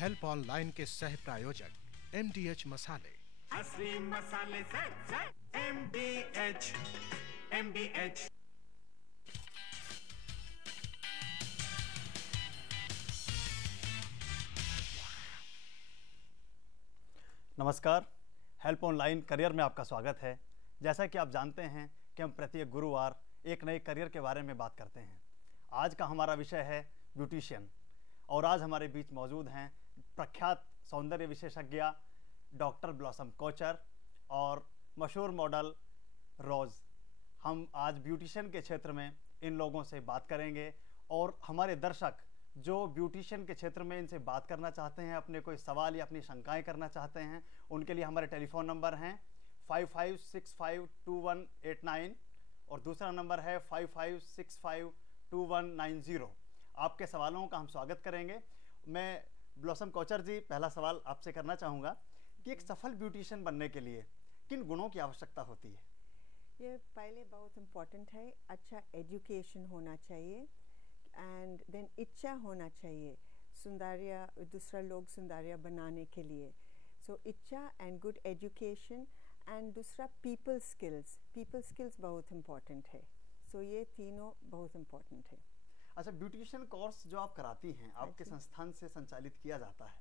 Help online के सह प्रायोजक MDH मसाले। असली मसाले से MDH। नमस्कार, हेल्प ऑनलाइन करियर में आपका स्वागत है। जैसा कि आप जानते हैं कि हम प्रत्येक गुरुवार एक नए करियर के बारे में बात करते हैं। आज का हमारा विषय है ब्यूटिशियन और आज हमारे बीच मौजूद हैं प्रख्यात सौंदर्य विशेषज्ञ डॉक्टर ब्लॉसम कोचर और मशहूर मॉडल रोज़। हम आज ब्यूटिशियन के क्षेत्र में इन लोगों से बात करेंगे और हमारे दर्शक जो ब्यूटिशियन के क्षेत्र में इनसे बात करना चाहते हैं, अपने कोई सवाल या अपनी शंकाएं करना चाहते हैं, उनके लिए हमारे टेलीफोन नंबर हैं 55652189 और दूसरा नंबर है 55652190। आपके सवालों का हम स्वागत करेंगे। मैं ब्लॉसम कोचर जी, पहला सवाल आपसे करना चाहूँगा कि एक सफल ब्यूटिशियन बनने के लिए किन गुणों की आवश्यकता होती है? ये पहले बहुत इम्पोर्टेंट है, अच्छा एजुकेशन होना चाहिए एंड देन इच्छा होना चाहिए सुंदरिया, दूसरा लोग सुंदरिया बनाने के लिए। सो इच्छा एंड गुड एजुकेशन एंड दूसरा पीपल स्किल्स बहुत इम्पोर्टेंट है। सो ये तीनों बहुत इम्पोर्टेंट है। अच्छा, ब्यूटिशियन कोर्स जो आप कराती हैं, आपके संस्थान से संचालित किया जाता है,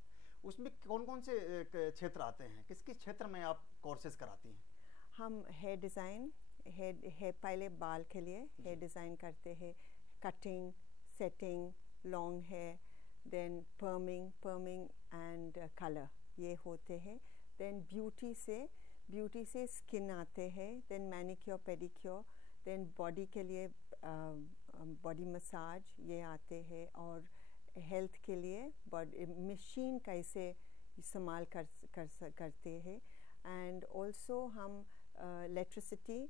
उसमें कौन कौन से क्षेत्र आते हैं? किस किस क्षेत्र में आप कोर्सेज कराती हैं? हम हेयर डिज़ाइन, हेयर पहले बाल के लिए हेयर डिज़ाइन करते हैं, cutting, setting, long hair, then perming and colour, ये होते हैं। देन ब्यूटी से स्किन आते हैं, then manicure pedicure, then body के लिए बॉडी मसाज ये आते हैं, और हेल्थ के लिए बॉडी मशीन कैसे इस्तेमाल करते हैं, एंड ऑल्सो हम इलेक्ट्रिसिटी,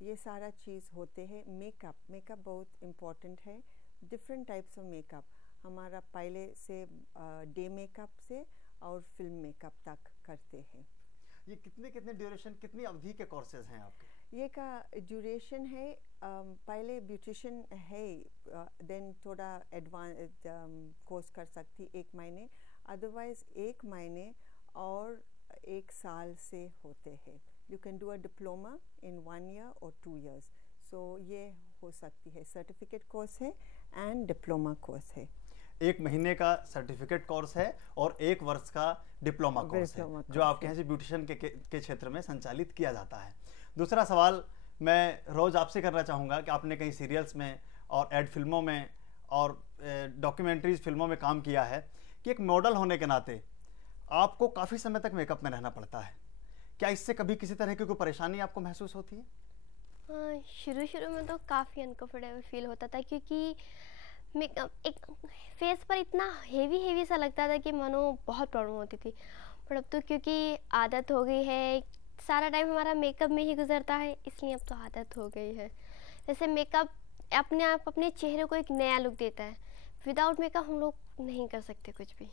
ये सारा चीज़ होते हैं। मेकअप बहुत इम्पोर्टेंट है। डिफरेंट टाइप्स ऑफ मेकअप हमारा पहले से डे मेकअप से और फिल्म मेकअप तक करते हैं। ये कितने ड्यूरेशन, कितनी अवधि के कोर्सेज हैं आपके? ये का ड्यूरेशन है, पहले ब्यूटिशियन है, देन थोड़ा एडवांस कोर्स कर सकती 1 महीने, अदरवाइज 1 महीने और 1 साल से होते हैं। You can do a diploma in 1 year और 2 years। सो ये हो सकती है, सर्टिफिकेट कोर्स है एंड डिप्लोमा कोर्स है। 1 महीने का सर्टिफिकेट कोर्स है और 1 वर्ष का डिप्लोमा कोर्स है, जो आपके यहाँ से ब्यूटिशियन के क्षेत्र में संचालित किया जाता है। दूसरा सवाल मैं रोज़ आपसे करना चाहूँगा कि आपने कई सीरियल्स में और एड फिल्मों में और डॉक्यूमेंट्रीज फिल्मों में काम किया है कि एक मॉडल होने के नाते आपको काफ़ी समय तक मेकअप में रहना पड़ता है। क्या इससे कभी किसी तरह की कोई परेशानी आपको महसूस होती है? हाँ, शुरू में तो काफ़ी अनकंफर्टेबल फील होता था, क्योंकि मेकअप एक फेस पर इतना हेवी सा लगता था कि मानो बहुत प्रॉब्लम होती थी। पर अब तो क्योंकि आदत हो गई है, सारा टाइम हमारा मेकअप में ही गुजरता है, इसलिए अब तो आदत हो गई है। जैसे मेकअप अपने आप अपने चेहरे को एक नया लुक देता है। विदाउट मेकअप हम लोग नहीं कर सकते कुछ भी।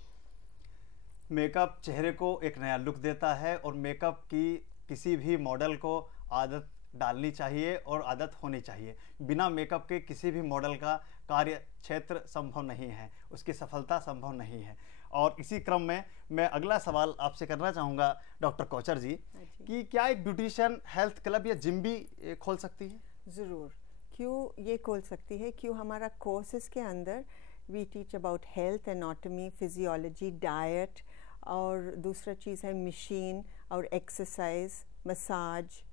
मेकअप चेहरे को एक नया लुक देता है और मेकअप की किसी भी मॉडल को आदत डालनी चाहिए और आदत होनी चाहिए। बिना मेकअप के किसी भी मॉडल का कार्य क्षेत्र संभव नहीं है, उसकी सफलता संभव नहीं है। और इसी क्रम में मैं अगला सवाल आपसे करना चाहूँगा डॉक्टर कोचर जी कि क्या एक ब्यूटिशियन हेल्थ क्लब या जिम भी खोल सकती है? ज़रूर, क्यों ये खोल सकती है, क्यों हमारा कोर्सेज के अंदर we teach about health, anatomy, physiology, diet, और दूसरा चीज़ है मशीन और exercise, massage,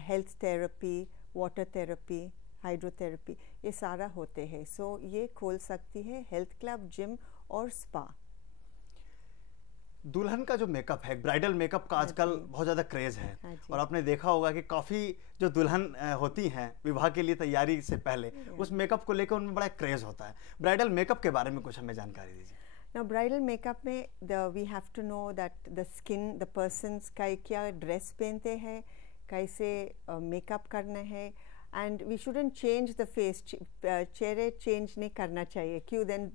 health therapy, water therapy, hydrotherapy, ये सारा होते हैं। सो ये खोल सकती है हेल्थ क्लब, जिम और स्पा। दुल्हन का जो मेकअप है, ब्राइडल मेकअप का आजकल बहुत ज़्यादा क्रेज़ है और आपने देखा होगा कि काफ़ी जो दुल्हन होती हैं विवाह के लिए तैयारी से पहले उस मेकअप को लेकर उनमें बड़ा क्रेज़ होता है। ब्राइडल मेकअप के बारे में कुछ हमें जानकारी दीजिए। Now bridal makeup में we have to know that the skin, the person's क्या ड्रेस पहनते हैं, कैसे मेकअप करना है, and we shouldn't change the face, चेहरे चेंज नहीं करना चाहिए, क्यों? then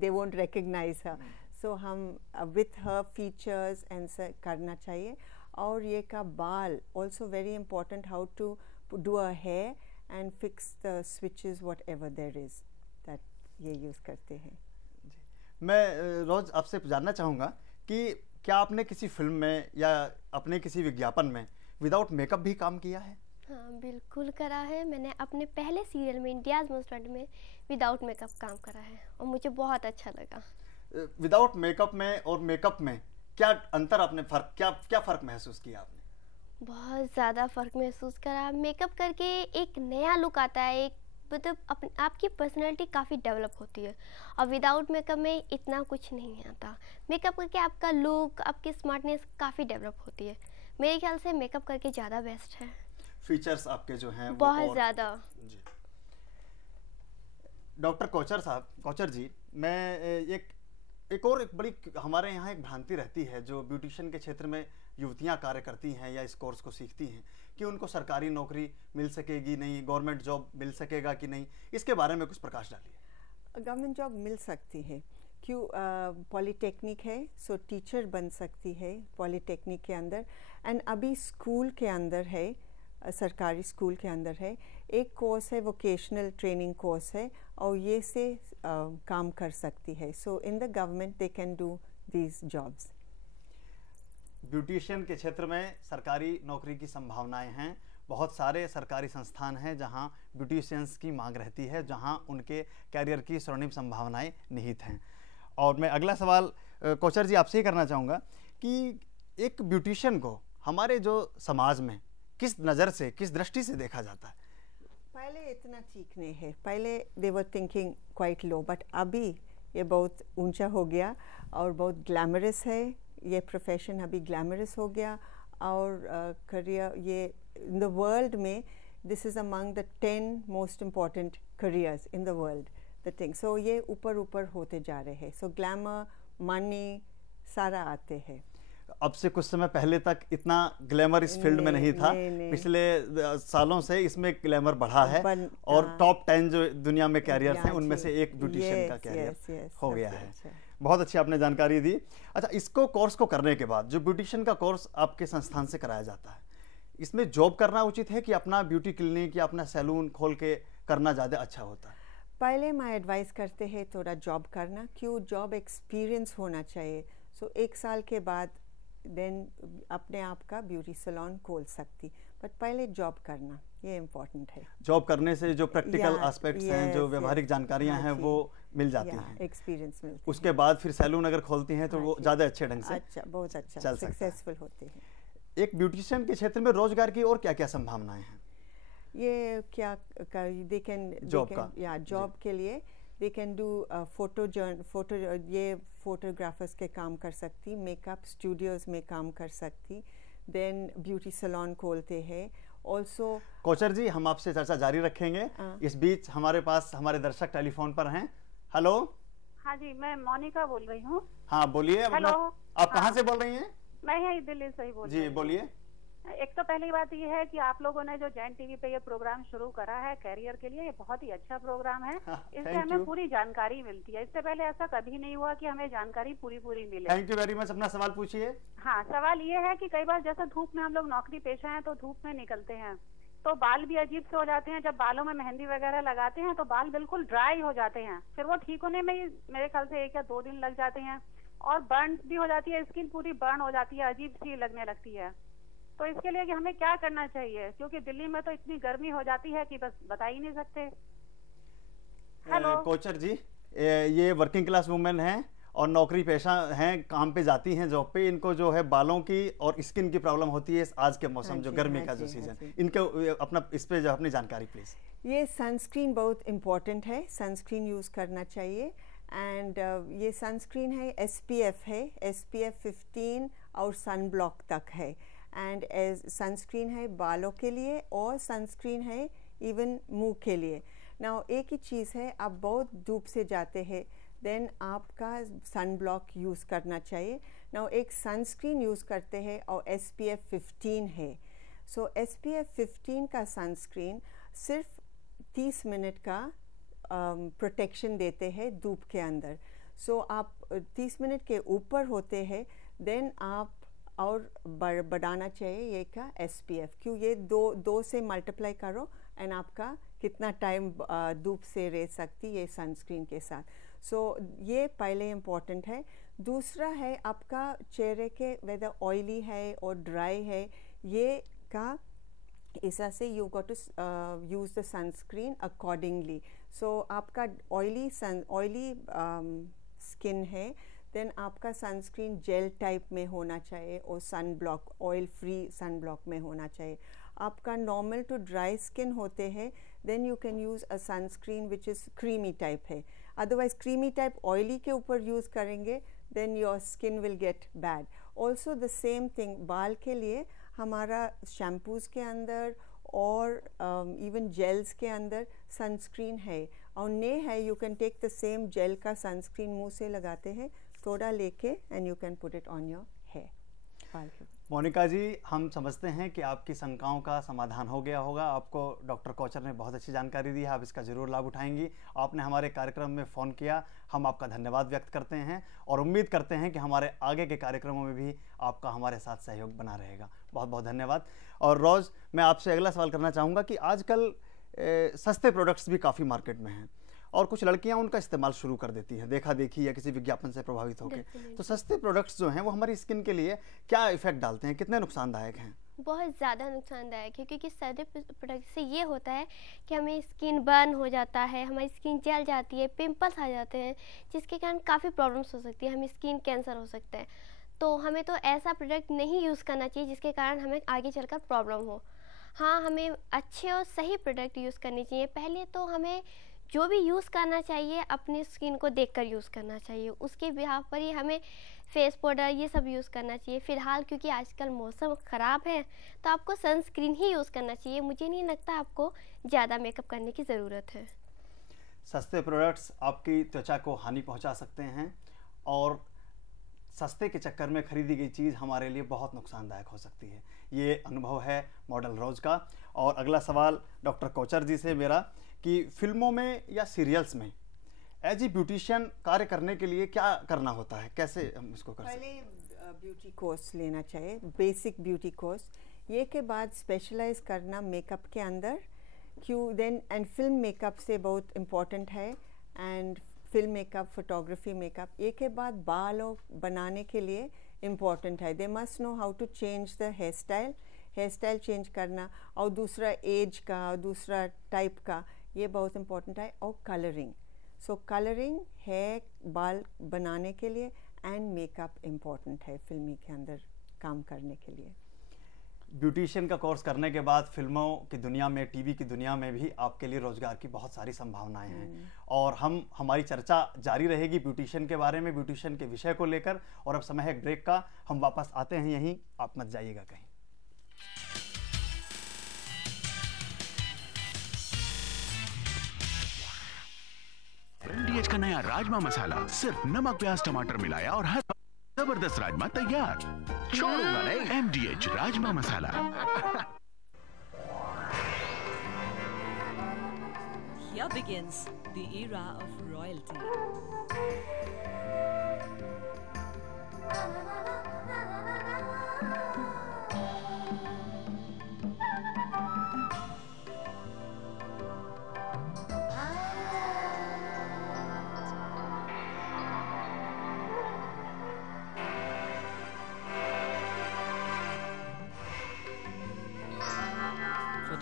they won't recognize her। so हम with her features and करना चाहिए। और ये का बाल also very important, how to do a hair and fix the switches whatever there is, that ये यूज़ करते हैं। मैं रोज आपसे जानना चाहूँगा कि क्या आपने किसी फिल्म में या अपने किसी विज्ञापन में विदाउट मेकअप भी काम किया है? हाँ बिल्कुल करा है। मैंने अपने पहले सीरियल में इंडियाज़ मोस्ट वांटेड में विदाउट मेकअप काम करा है और मुझे बहुत अच्छा लगा। विदाउट मेकअप में और मेकअप में क्या अंतर, आपने फ़र्क क्या फ़र्क महसूस किया आपने? बहुत ज़्यादा फ़र्क महसूस करा। मेकअप करके एक नया लुक आता है, एक मतलब आपकी पर्सनैलिटी काफ़ी डेवलप होती है और विदाउट मेकअप में इतना कुछ नहीं आता। मेकअप करके आपका लुक, आपकी स्मार्टनेस काफ़ी डेवलप होती है। मेरे ख्याल से मेकअप करके ज़्यादा बेस्ट है। फीचर्स आपके जो हैं बहुत ज़्यादा। डॉक्टर कोचर जी, मैं एक बड़ी हमारे यहाँ एक भ्रांति रहती है, जो ब्यूटिशियन के क्षेत्र में युवतियाँ कार्य करती हैं या इस कोर्स को सीखती हैं, कि उनको सरकारी नौकरी मिल सकेगी नहीं, गवर्नमेंट जॉब मिल सकेगा कि नहीं, इसके बारे में कुछ प्रकाश डालिए। गवर्नमेंट जॉब मिल सकती है, क्यों? पॉलीटेक्निक है, सो टीचर बन सकती है पॉलीटेक्निक के अंदर। एंड अभी स्कूल के अंदर है, सरकारी स्कूल के अंदर है, एक कोर्स है, वोकेशनल ट्रेनिंग कोर्स है, और ये से काम कर सकती है। So in the government they can do these jobs. Beautician के क्षेत्र में सरकारी नौकरी की संभावनाएं हैं। बहुत सारे सरकारी संस्थान हैं जहां ब्यूटिशियंस की मांग रहती है, जहां उनके कैरियर की स्वर्णिम संभावनाएं निहित हैं। और मैं अगला सवाल कोचर जी आपसे ही करना चाहूँगा कि एक ब्यूटिशियन को हमारे जो समाज में किस नज़र से, किस दृष्टि से देखा जाता है? पहले इतना ठीक नहीं है, पहले they were thinking quite low, but अभी ये बहुत ऊंचा हो गया और बहुत ग्लैमरस है। ये प्रोफेशन अभी ग्लैमरस हो गया और करियर ये इन द वर्ल्ड में this is among the 10 most important careers in the world, the thing. So ये ऊपर ऊपर होते जा रहे हैं। सो ग्लैमर, मनी सारा आते हैं। अब से कुछ समय पहले तक इतना ग्लैमर इस फील्ड में नहीं था। पिछले सालों से इसमें ग्लैमर बढ़ा है और टॉप 10 जो दुनिया में कैरियर्स हैं उनमें से एक ब्यूटिशियन का कैरियर हो गया है। बहुत अच्छी आपने जानकारी दी। अच्छा, इसको कोर्स को करने के बाद जो ब्यूटिशियन का कोर्स आपके संस्थान से कराया जाता है, इसमें जॉब करना उचित है कि अपना ब्यूटी क्लिनिक या अपना सैलून खोल के करना ज़्यादा अच्छा होता है? पहले मैं एडवाइस करते हैं थोड़ा जॉब करना, क्यों? जॉब एक्सपीरियंस होना चाहिए। सो 1 साल के बाद देन अपने आप का ब्यूटी सैलून खोल सकती, बट पहले जॉब करना ये इम्पोर्टेंट है। जॉब करने से जो प्रैक्टिकल एस्पेक्ट्स हैं, जो व्यवहारिक जानकारियां हैं, वो मिल जाती हैं, एक्सपीरियंस मिलती है। उसके बाद फिर सैलून अगर खोलती हैं तो वो ज़्यादा अच्छे ढंग से बहुत अच्छा सक्सेसफुल होते हैं। एक ब्यूटिशियन के क्षेत्र में रोजगार की और क्या क्या संभावनाएं हैं? ये क्या दे कैन जॉब के लिए दे कैन डू फोटो ये फोटोग्राफर्स के काम कर सकती, मेकअप स्टूडियोज में काम कर सकती, देन ब्यूटी सैलून खोलते हैं ऑल्सो। कोचर जी, हम आपसे चर्चा जारी रखेंगे। इस बीच हमारे पास हमारे दर्शक टेलीफोन पर हैं। हेलो। हाँ जी, मैं मोनिका बोल रही हूँ। हाँ बोलिए। हेलो, आप कहाँ से बोल रही हैं? मैं यही दिल्ली से ही बोल रही हूँ। जी बोलिए। एक तो पहली बात ये है कि आप लोगों ने जो जैन टीवी पे ये प्रोग्राम शुरू करा है कैरियर के लिए, ये बहुत ही अच्छा प्रोग्राम है। इससे हमें पूरी जानकारी मिलती है। इससे पहले ऐसा कभी नहीं हुआ कि हमें जानकारी पूरी मिले। Thank you very much. अपना सवाल पूछिए। हाँ, सवाल ये है कि कई बार जैसे धूप में हम लोग नौकरी पेशा हैं तो धूप में निकलते हैं तो बाल भी अजीब से हो जाते हैं। जब बालों में मेहंदी वगैरह लगाते हैं तो बाल बिल्कुल ड्राई हो जाते हैं। फिर वो ठीक होने में मेरे ख्याल से 1 या 2 दिन लग जाते हैं और बर्न भी हो जाती है, स्किन पूरी बर्न हो जाती है, अजीब सी लगने लगती है। तो इसके लिए कि हमें क्या करना चाहिए, क्योंकि दिल्ली में तो इतनी गर्मी हो जाती है कि बस बता ही नहीं सकते। हेलो कोचर जी, ये वर्किंग क्लास वुमेन हैं और नौकरी पेशा हैं, काम पे जाती हैं, जॉब पे। इनको जो है बालों की और स्किन की प्रॉब्लम होती है आज के मौसम, जो गर्मी का जो सीजन, इनको अपना इस पे जो अपनी जानकारी प्लीज। ये सनस्क्रीन बहुत इम्पोर्टेंट है, सनस्क्रीन यूज़ करना चाहिए। एंड ये सनस्क्रीन है SPF है, SPF 15 और सन ब्लॉक तक है। एंड सनस्क्रीन है बालों के लिए और सनस्क्रीन है इवन मुंह के लिए। ना एक ही चीज़ है, आप बहुत धूप से जाते हैं देन आपका सन ब्लॉक यूज़ करना चाहिए। ना एक सनस्क्रीन यूज़ करते हैं और SPF 15 है। सो SPF 15 का सनस्क्रीन सिर्फ 30 मिनट का प्रोटेक्शन देते हैं धूप के अंदर। सो आप 30 मिनट के ऊपर होते हैं देन आप और बढ़ाना चाहिए ये का SPF, क्यों? ये दो से मल्टीप्लाई करो एंड आपका कितना टाइम धूप से रह सकती है सनस्क्रीन के साथ. सो ये पहले इम्पॉर्टेंट है. दूसरा है आपका चेहरे के वेदर ऑयली है और ड्राई है, ये का ऐसा से you got to use the sunscreen accordingly. So आपका ऑयली स्किन है, देन आपका सनस्क्रीन जेल टाइप में होना चाहिए और sunblock oil free sunblock में होना चाहिए. आपका नॉर्मल टू ड्राई स्किन होते हैं, then you can use a sunscreen which is creamy type है. अदरवाइज क्रीमी टाइप ऑयली के ऊपर यूज़ करेंगे then your skin will get bad. Also the same thing बाल के लिए हमारा शैम्पूज़ के अंदर और इवन जेल्स के अंदर सनस्क्रीन है और ने है. You can take the same gel का सनस्क्रीन मुंह से लगाते हैं थोड़ा लेके and you can put it on your hair. बाल के मोनिका जी, हम समझते हैं कि आपकी शंकाओं का समाधान हो गया होगा. आपको डॉक्टर कोचर ने बहुत अच्छी जानकारी दी है, आप इसका ज़रूर लाभ उठाएंगी. आपने हमारे कार्यक्रम में फ़ोन किया, हम आपका धन्यवाद व्यक्त करते हैं और उम्मीद करते हैं कि हमारे आगे के कार्यक्रमों में भी आपका हमारे साथ सहयोग बना रहेगा. बहुत बहुत धन्यवाद. और रोज़, मैं आपसे अगला सवाल करना चाहूँगा कि आजकल सस्ते प्रोडक्ट्स भी काफ़ी मार्केट में हैं और कुछ लड़कियां उनका इस्तेमाल शुरू कर देती हैं देखा देखी या किसी विज्ञापन से प्रभावित होकर. तो सस्ते प्रोडक्ट्स जो हैं वो हमारी स्किन के लिए क्या इफेक्ट डालते हैं, कितने नुकसानदायक हैं? बहुत ज़्यादा नुकसानदायक है, क्योंकि सस्ते प्रोडक्ट से ये होता है कि हमें स्किन बर्न हो जाता है, हमारी स्किन जल जाती है, पिंपल्स आ जाते हैं, जिसके कारण काफ़ी प्रॉब्लम्स हो सकती है, हमें स्किन कैंसर हो सकता है. तो हमें तो ऐसा प्रोडक्ट नहीं यूज़ करना चाहिए जिसके कारण हमें आगे चलकर प्रॉब्लम हो. हाँ, हमें अच्छे और सही प्रोडक्ट यूज़ करनी चाहिए. पहले तो हमें जो भी यूज़ करना चाहिए अपनी स्किन को देखकर यूज़ करना चाहिए, उसके बिहाफ पर ही हमें फेस पाउडर ये सब यूज़ करना चाहिए. फ़िलहाल क्योंकि आजकल मौसम ख़राब है तो आपको सनस्क्रीन ही यूज़ करना चाहिए. मुझे नहीं लगता आपको ज़्यादा मेकअप करने की ज़रूरत है. सस्ते प्रोडक्ट्स आपकी त्वचा को हानि पहुंचा सकते हैं और सस्ते के चक्कर में खरीदी गई चीज़ हमारे लिए बहुत नुकसानदायक हो सकती है. ये अनुभव है मॉडल रोज़ का. और अगला सवाल डॉक्टर कोचर जी से मेरा कि फिल्मों में या सीरियल्स में एज ए ब्यूटिशियन कार्य करने के लिए क्या करना होता है, कैसे हम इसको कर सकते हैं? पहले ब्यूटी कोर्स लेना चाहिए, बेसिक ब्यूटी कोर्स. ये के बाद स्पेशलाइज करना मेकअप के अंदर. क्यों देन एंड फिल्म मेकअप से बहुत इम्पोर्टेंट है. And film makeup, photography makeup. ये के बाद बाल बनाने के लिए इम्पॉर्टेंट है. They must know how to change the hair style change करना. और दूसरा एज का, दूसरा टाइप का, ये बहुत इम्पॉर्टेंट है. और कलरिंग. सो कलरिंग हेयर बाल बनाने के लिए एंड मेकअप इम्पॉर्टेंट है फिल्मी के अंदर काम करने के लिए. ब्यूटिशियन का कोर्स करने के बाद फिल्मों की दुनिया में, टीवी की दुनिया में भी आपके लिए रोजगार की बहुत सारी संभावनाएं हैं. और हमारी चर्चा जारी रहेगी ब्यूटिशियन के बारे में, ब्यूटिशियन के विषय को लेकर. और अब समय है एक ब्रेक का, हम वापस आते हैं यहीं, आप मत जाइएगा कहीं. MDH का नया राजमा मसाला, सिर्फ नमक, प्याज, टमाटर मिलाया और हर जबरदस्त राजमा तैयार. छोड़ूंगा नहीं. MDH rajma masala. Here begins the era of royalty.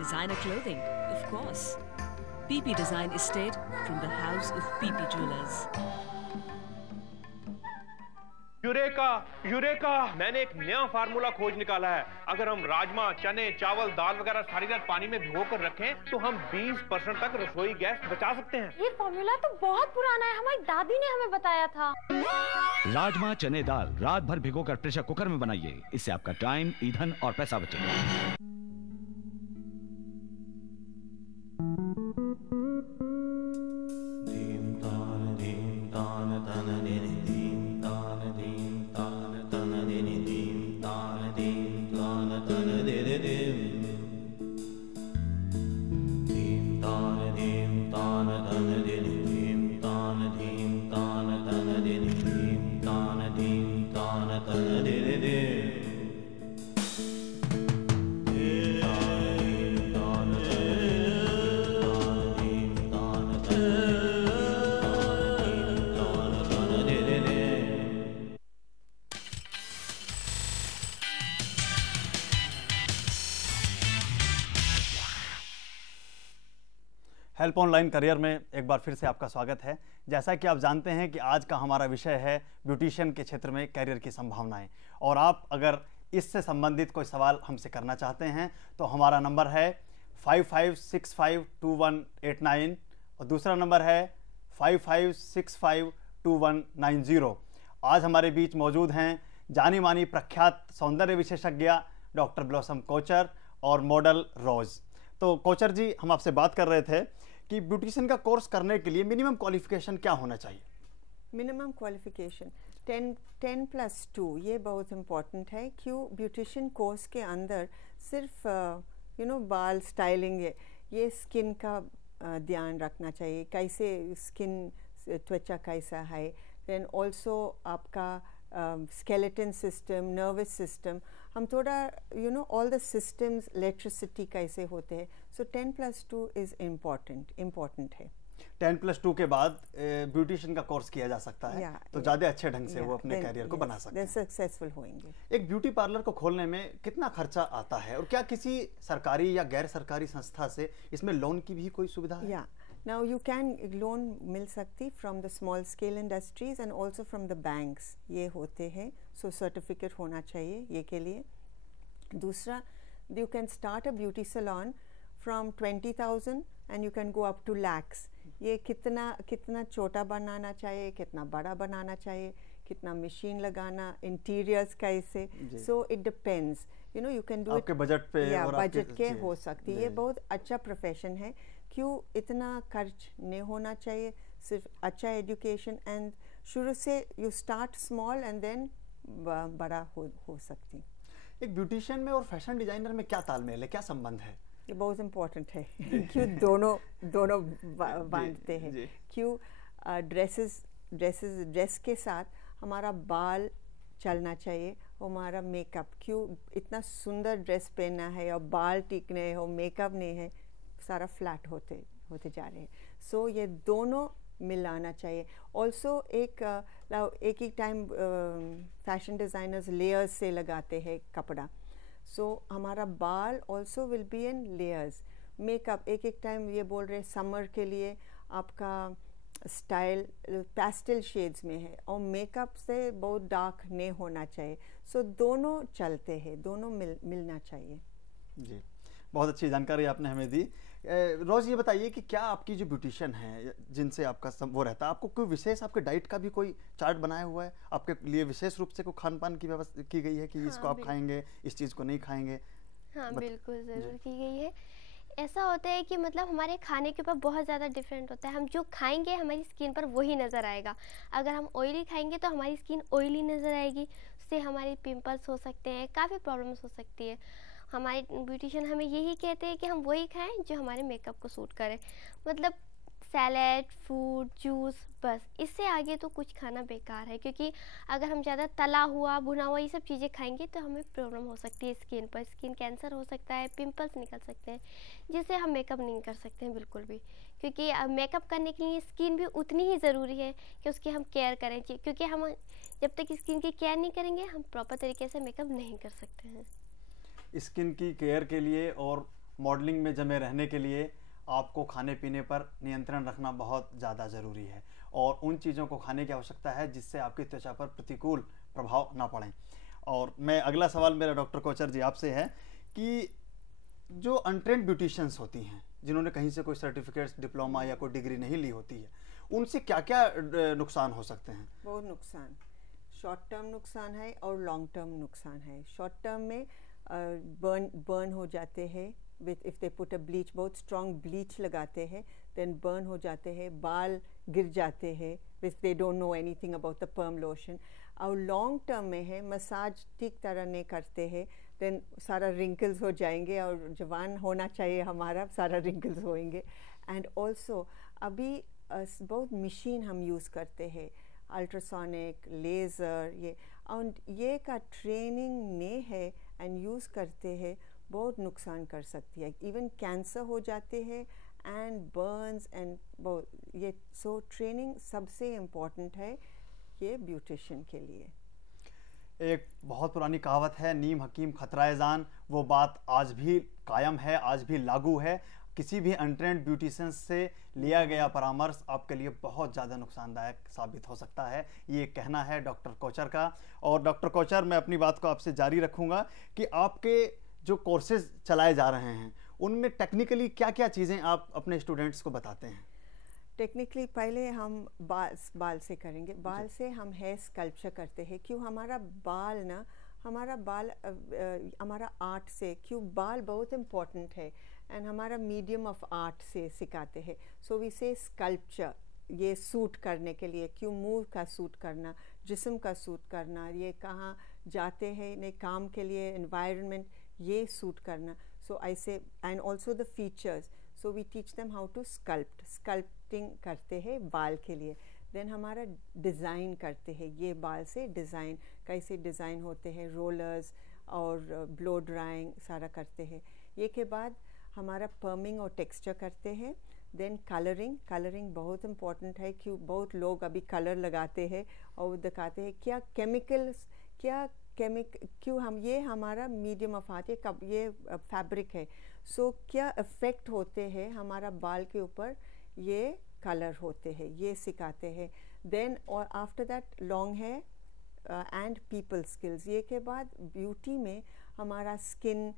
Designer clothing, of course. PP Design Estate from the house of PP Jewelers. Eureka, eureka! मैंने एक नया फार्मूला खोज निकाला है. अगर हम राजमा, चने, चावल, दाल वगैरह सारी रात पानी में भिगोकर रखें तो हम 20% तक रसोई गैस बचा सकते हैं. ये फार्मूला तो बहुत पुराना है, हमारी दादी ने हमें बताया था. राजमा, चने, दाल रात भर भिगोकर प्रेशर कुकर में बनाइए. इससे आपका टाइम, ईंधन और पैसा बचेगा. हेल्प ऑनलाइन करियर में एक बार फिर से आपका स्वागत है। जैसा कि आप जानते हैं कि आज का हमारा विषय है ब्यूटिशियन के क्षेत्र में करियर की संभावनाएं, और आप अगर इससे संबंधित कोई सवाल हमसे करना चाहते हैं तो हमारा नंबर है 55652189 और दूसरा नंबर है 55652190। आज हमारे बीच मौजूद हैं जानी मानी प्रख्यात सौंदर्य विशेषज्ञ डॉक्टर ब्लॉसम कोचर और मॉडल रोज। तो कोचर जी, हम आपसे बात कर रहे थे कि ब्यूटिशियन का कोर्स करने के लिए मिनिमम क्वालिफिकेशन क्या होना चाहिए? मिनिमम क्वालिफिकेशन 10+2 ये बहुत इम्पॉर्टेंट है। क्यों? ब्यूटिशियन कोर्स के अंदर सिर्फ बाल स्टाइलिंग ये स्किन का ध्यान रखना चाहिए, कैसे स्किन त्वचा कैसा है, देन ऑल्सो आपका स्केलेटन सिस्टम, नर्वस सिस्टम, हम थोड़ा ऑल द सिस्टम्स, इलेक्ट्रिसिटी कैसे होते हैं। सो 10+2 इज़ इम्पॉर्टेंट है। 10+2 के बाद ब्यूटिशियन का कोर्स किया जा सकता है, तो ज़्यादा अच्छे ढंग से वो अपने करियर को बना सकते हैं, सक्सेसफुल होंगे। एक ब्यूटी पार्लर को खोलने में कितना खर्चा आता है और क्या किसी सरकारी या गैर सरकारी संस्था से इसमें लोन की भी कोई सुविधा है? Now you can लोन मिल सकती from the small scale industries and also from the banks, ये होते हैं। सो सर्टिफिकेट होना चाहिए ये के लिए। दूसरा, you can start a beauty salon from 20,000 and you can go up to lakhs। ये कितना छोटा बनाना चाहिए, कितना बड़ा बनाना चाहिए, कितना मशीन लगाना, इंटीरियर्स कैसे, so it depends. You can do आपके बजट पे और बजट के हो सकती है। ये बहुत अच्छा प्रोफेशन है। क्यों? इतना खर्च नहीं होना चाहिए, सिर्फ अच्छा एजुकेशन एंड शुरू से you start small and then बड़ा हो सकती। एक ब्यूटिशियन में और फैशन डिजाइनर में क्या तालमेल है, क्या संबंध है? ये बहुत इम्पोर्टेंट है। क्यों? दोनों बांधते हैं। क्यों? ड्रेस के साथ हमारा बाल चलना चाहिए, हमारा मेकअप। क्यों? इतना सुंदर ड्रेस पहनना है और बाल ठीक नहीं हो, मेकअप नहीं है, सारा फ्लैट होते जा रहे हैं। सो ये दोनों मिलाना चाहिए। ऑल्सो एक ही टाइम फैशन डिज़ाइनर्स लेयर्स से लगाते हैं कपड़ा। सो हमारा बाल also will be in layers. Makeup एक टाइम ये बोल रहे समर के लिए आपका स्टाइल पैस्टल शेड्स में है और मेकअप से बहुत डार्क नहीं होना चाहिए। सो दोनों चलते हैं, दोनों मिलना चाहिए। जी, बहुत अच्छी जानकारी आपने हमें दी। रोज़ ये बताइए कि क्या आपकी जो ब्यूटिशियन है जिनसे आपका वो रहता है, आपको कोई विशेष आपके डाइट का भी कोई चार्ट बनाया हुआ है? आपके लिए विशेष रूप से कोई खान पान की व्यवस्था की गई है कि इसको आप खाएंगे, इस चीज़ को नहीं खाएंगे? हाँ, बिल्कुल ज़रूर की गई है। ऐसा होता है कि मतलब हमारे खाने के ऊपर बहुत ज़्यादा डिफरेंट होता है। हम जो खाएंगे हमारी स्किन पर वही नज़र आएगा। अगर हम ऑयली खाएंगे तो हमारी स्किन ऑयली नज़र आएगी, उससे हमारे पिंपल्स हो सकते हैं, काफ़ी प्रॉब्लम्स हो सकती है। हमारे ब्यूटिशियन हमें यही कहते हैं कि हम वही खाएं जो हमारे मेकअप को सूट करे। मतलब सैलेड, फ्रूट, जूस, बस इससे आगे तो कुछ खाना बेकार है, क्योंकि अगर हम ज़्यादा तला हुआ, भुना हुआ ये सब चीज़ें खाएंगे तो हमें प्रॉब्लम हो सकती है स्किन पर। स्किन कैंसर हो सकता है, पिंपल्स निकल सकते हैं, जिससे हम मेकअप नहीं कर सकते हैं बिल्कुल भी। क्योंकि मेकअप करने के लिए स्किन भी उतनी ही ज़रूरी है कि उसकी हम केयर करें, क्योंकि हम जब तक स्किन की केयर नहीं करेंगे हम प्रॉपर तरीके से मेकअप नहीं कर सकते हैं। स्किन की केयर के लिए और मॉडलिंग में जमे रहने के लिए आपको खाने पीने पर नियंत्रण रखना बहुत ज़्यादा ज़रूरी है और उन चीज़ों को खाने की आवश्यकता है जिससे आपकी त्वचा पर प्रतिकूल प्रभाव ना पड़े। और मैं अगला सवाल मेरा डॉक्टर कोचर जी आपसे है कि जो अनट्रेंड ब्यूटिशियंस होती हैं, जिन्होंने कहीं से कोई सर्टिफिकेट्स, डिप्लोमा या कोई डिग्री नहीं ली होती है, उनसे क्या क्या नुकसान हो सकते हैं? बहुत नुकसान, शॉर्ट टर्म नुकसान है और लॉन्ग टर्म नुकसान है। शॉर्ट टर्म में बर्न हो जाते हैं with if they put a bleach, बहुत स्ट्रॉन्ग ब्लीच लगाते हैं, देन बर्न हो जाते हैं, बाल गिर जाते हैं with they don't know anything about the perm lotion. और लॉन्ग टर्म में है मसाज ठीक तरह नहीं करते हैं, देन सारा रिंकल्स हो जाएंगे और जवान होना चाहिए हमारा, सारा रिंकल्स होएंगे। एंड ऑल्सो अभी बहुत मशीन हम यूज़ करते हैं, अल्ट्रासोनिक, लेज़र, ये का ट्रेनिंग नहीं है एंड यूज़ करते हैं, बहुत नुकसान कर सकती है। इवन कैंसर हो जाते हैं एंड बर्न्स एंड ये। सो ट्रेनिंग सबसे इम्पोर्टेंट है ये ब्यूटिशियन के लिए। एक बहुत पुरानी कहावत है, नीम हकीम खतराए जान, वो बात आज भी कायम है, आज भी लागू है। किसी भी अनट्रेंड ब्यूटिशियन से लिया गया परामर्श आपके लिए बहुत ज़्यादा नुकसानदायक साबित हो सकता है, ये कहना है डॉक्टर कोचर का। और डॉक्टर कोचर, मैं अपनी बात को आपसे जारी रखूँगा कि आपके जो कोर्सेज चलाए जा रहे हैं उनमें टेक्निकली क्या क्या चीज़ें आप अपने स्टूडेंट्स को बताते हैं? टेक्निकली पहले हम बाल से करेंगे। बाल से हम हेयर स्कल्पचर करते हैं। क्यों हमारा बाल ना, हमारा आर्ट से, क्यों बाल बहुत इम्पोर्टेंट है एंड हमारा मीडियम ऑफ आर्ट से सिखाते हैं। सो वी से स्कल्पचर, ये सूट करने के लिए, क्यों मुंह का सूट करना, जिस्म का सूट करना, ये कहाँ जाते हैं नए काम के लिए, एनवायरनमेंट, ये सूट करना। सो ऐसे and also the features, so we teach them how to sculpting करते हैं बाल के लिए। देन हमारा डिज़ाइन करते हैं, ये बाल से डिज़ाइन कैसे डिज़ाइन होते हैं, रोलर्स और ब्लो ड्राइंग सारा करते हैं। ये के बाद हमारा पर्मिंग और टेक्सचर करते हैं। देन कलरिंग बहुत इम्पॉर्टेंट है। क्यों बहुत लोग अभी कलर लगाते हैं और दिखाते हैं क्या केमिकल्स, क्यों हम, ये हमारा मीडियम ऑफ आर्ट, ये फैब्रिक है। सो क्या इफ़ेक्ट होते हैं हमारा बाल के ऊपर, ये कलर होते हैं, ये सिखाते हैं। देन और after that long hair and people skills. ये के बाद ब्यूटी में हमारा skin,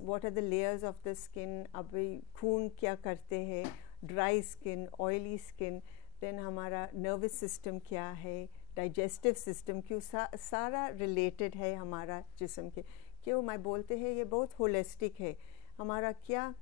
what are the layers of the skin, अभी खून क्या करते हैं, dry skin, oily skin, then हमारा नर्वस सिस्टम क्या है, डाइजेस्टिव सिस्टम, क्यों सारा रिलेटेड है हमारा जिस्म के। क्यों मैं बोलते हैं ये बहुत होलिस्टिक है। हमारा क्या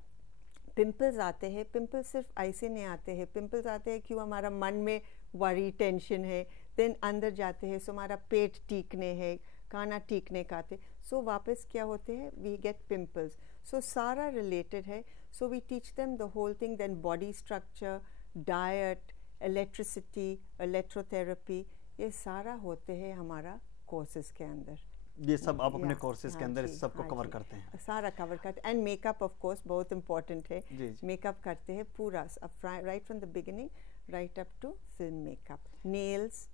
पिंपल्स आते हैं, पिंपल्स सिर्फ ऐसे नहीं आते हैं, पिंपल्स आते हैं क्यों हमारा मन में वरी टेंशन है, देन अंदर जाते हैं, सो हमारा पेट टीकने है, खाना टीकने का आते, सो वापस क्या होते हैं, वी गेट पिंपल्स। सो सारा रिलेटेड है। So we teach them the whole thing. Then body structure, diet, electricity, electrotherapy, ये सारा होते हैं हमारा कोर्सेज के अंदर। ये सब आप अपने कोर्सेज के अंदर इस सबको कवर करते हैं? सारा कवर करते हैं। एंड मेकअप ऑफ कोर्स बहुत इम्पोर्टेंट है। मेकअप करते हैं पूरा, right from the beginning right up to film makeup, nails,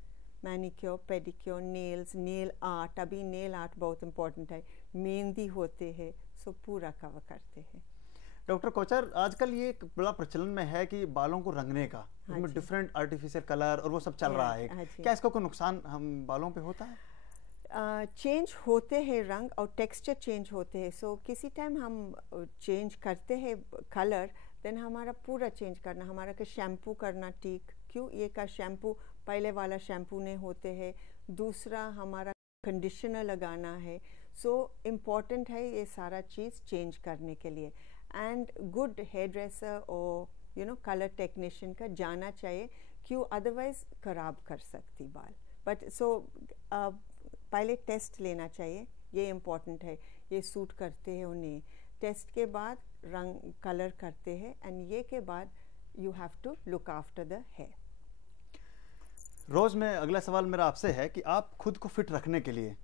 manicure, pedicure, nails, nail art, अभी नेल आर्ट बहुत इम्पोर्टेंट है, मेहंदी होते हैं, सो पूरा कवर करते हैं। डॉक्टर कोचर, आजकल ये एक बड़ा प्रचलन में है कि बालों को रंगने का, उसमें डिफरेंट आर्टिफिशियल कलर और वो सब चल रहा है। क्या इसका कोई नुकसान हम बालों पे होता है? चेंज होते हैं रंग और टेक्सचर चेंज होते हैं। सो किसी टाइम हम चेंज करते हैं कलर, देन हमारा पूरा चेंज करना, हमारा का शैम्पू करना ठीक, क्यों ये का शैम्पू पहले वाला शैम्पू नहीं होते हैं, दूसरा हमारा कंडीशनर लगाना है। सो इम्पॉर्टेंट है ये सारा चीज़ चेंज करने के लिए। एंड गुड हेयर ड्रेसर और कलर टेक्नीशियन का जाना चाहिए, क्यों अदरवाइज ख़राब कर सकती बाल। बट सो पहले टेस्ट लेना चाहिए, ये इम्पॉर्टेंट है, ये सूट करते हैं उन्हें। टेस्ट के बाद रंग कलर करते हैं एंड ये के बाद you have to look after the hair. रोज़ में अगला सवाल मेरा आपसे है कि आप खुद को फिट रखने के लिए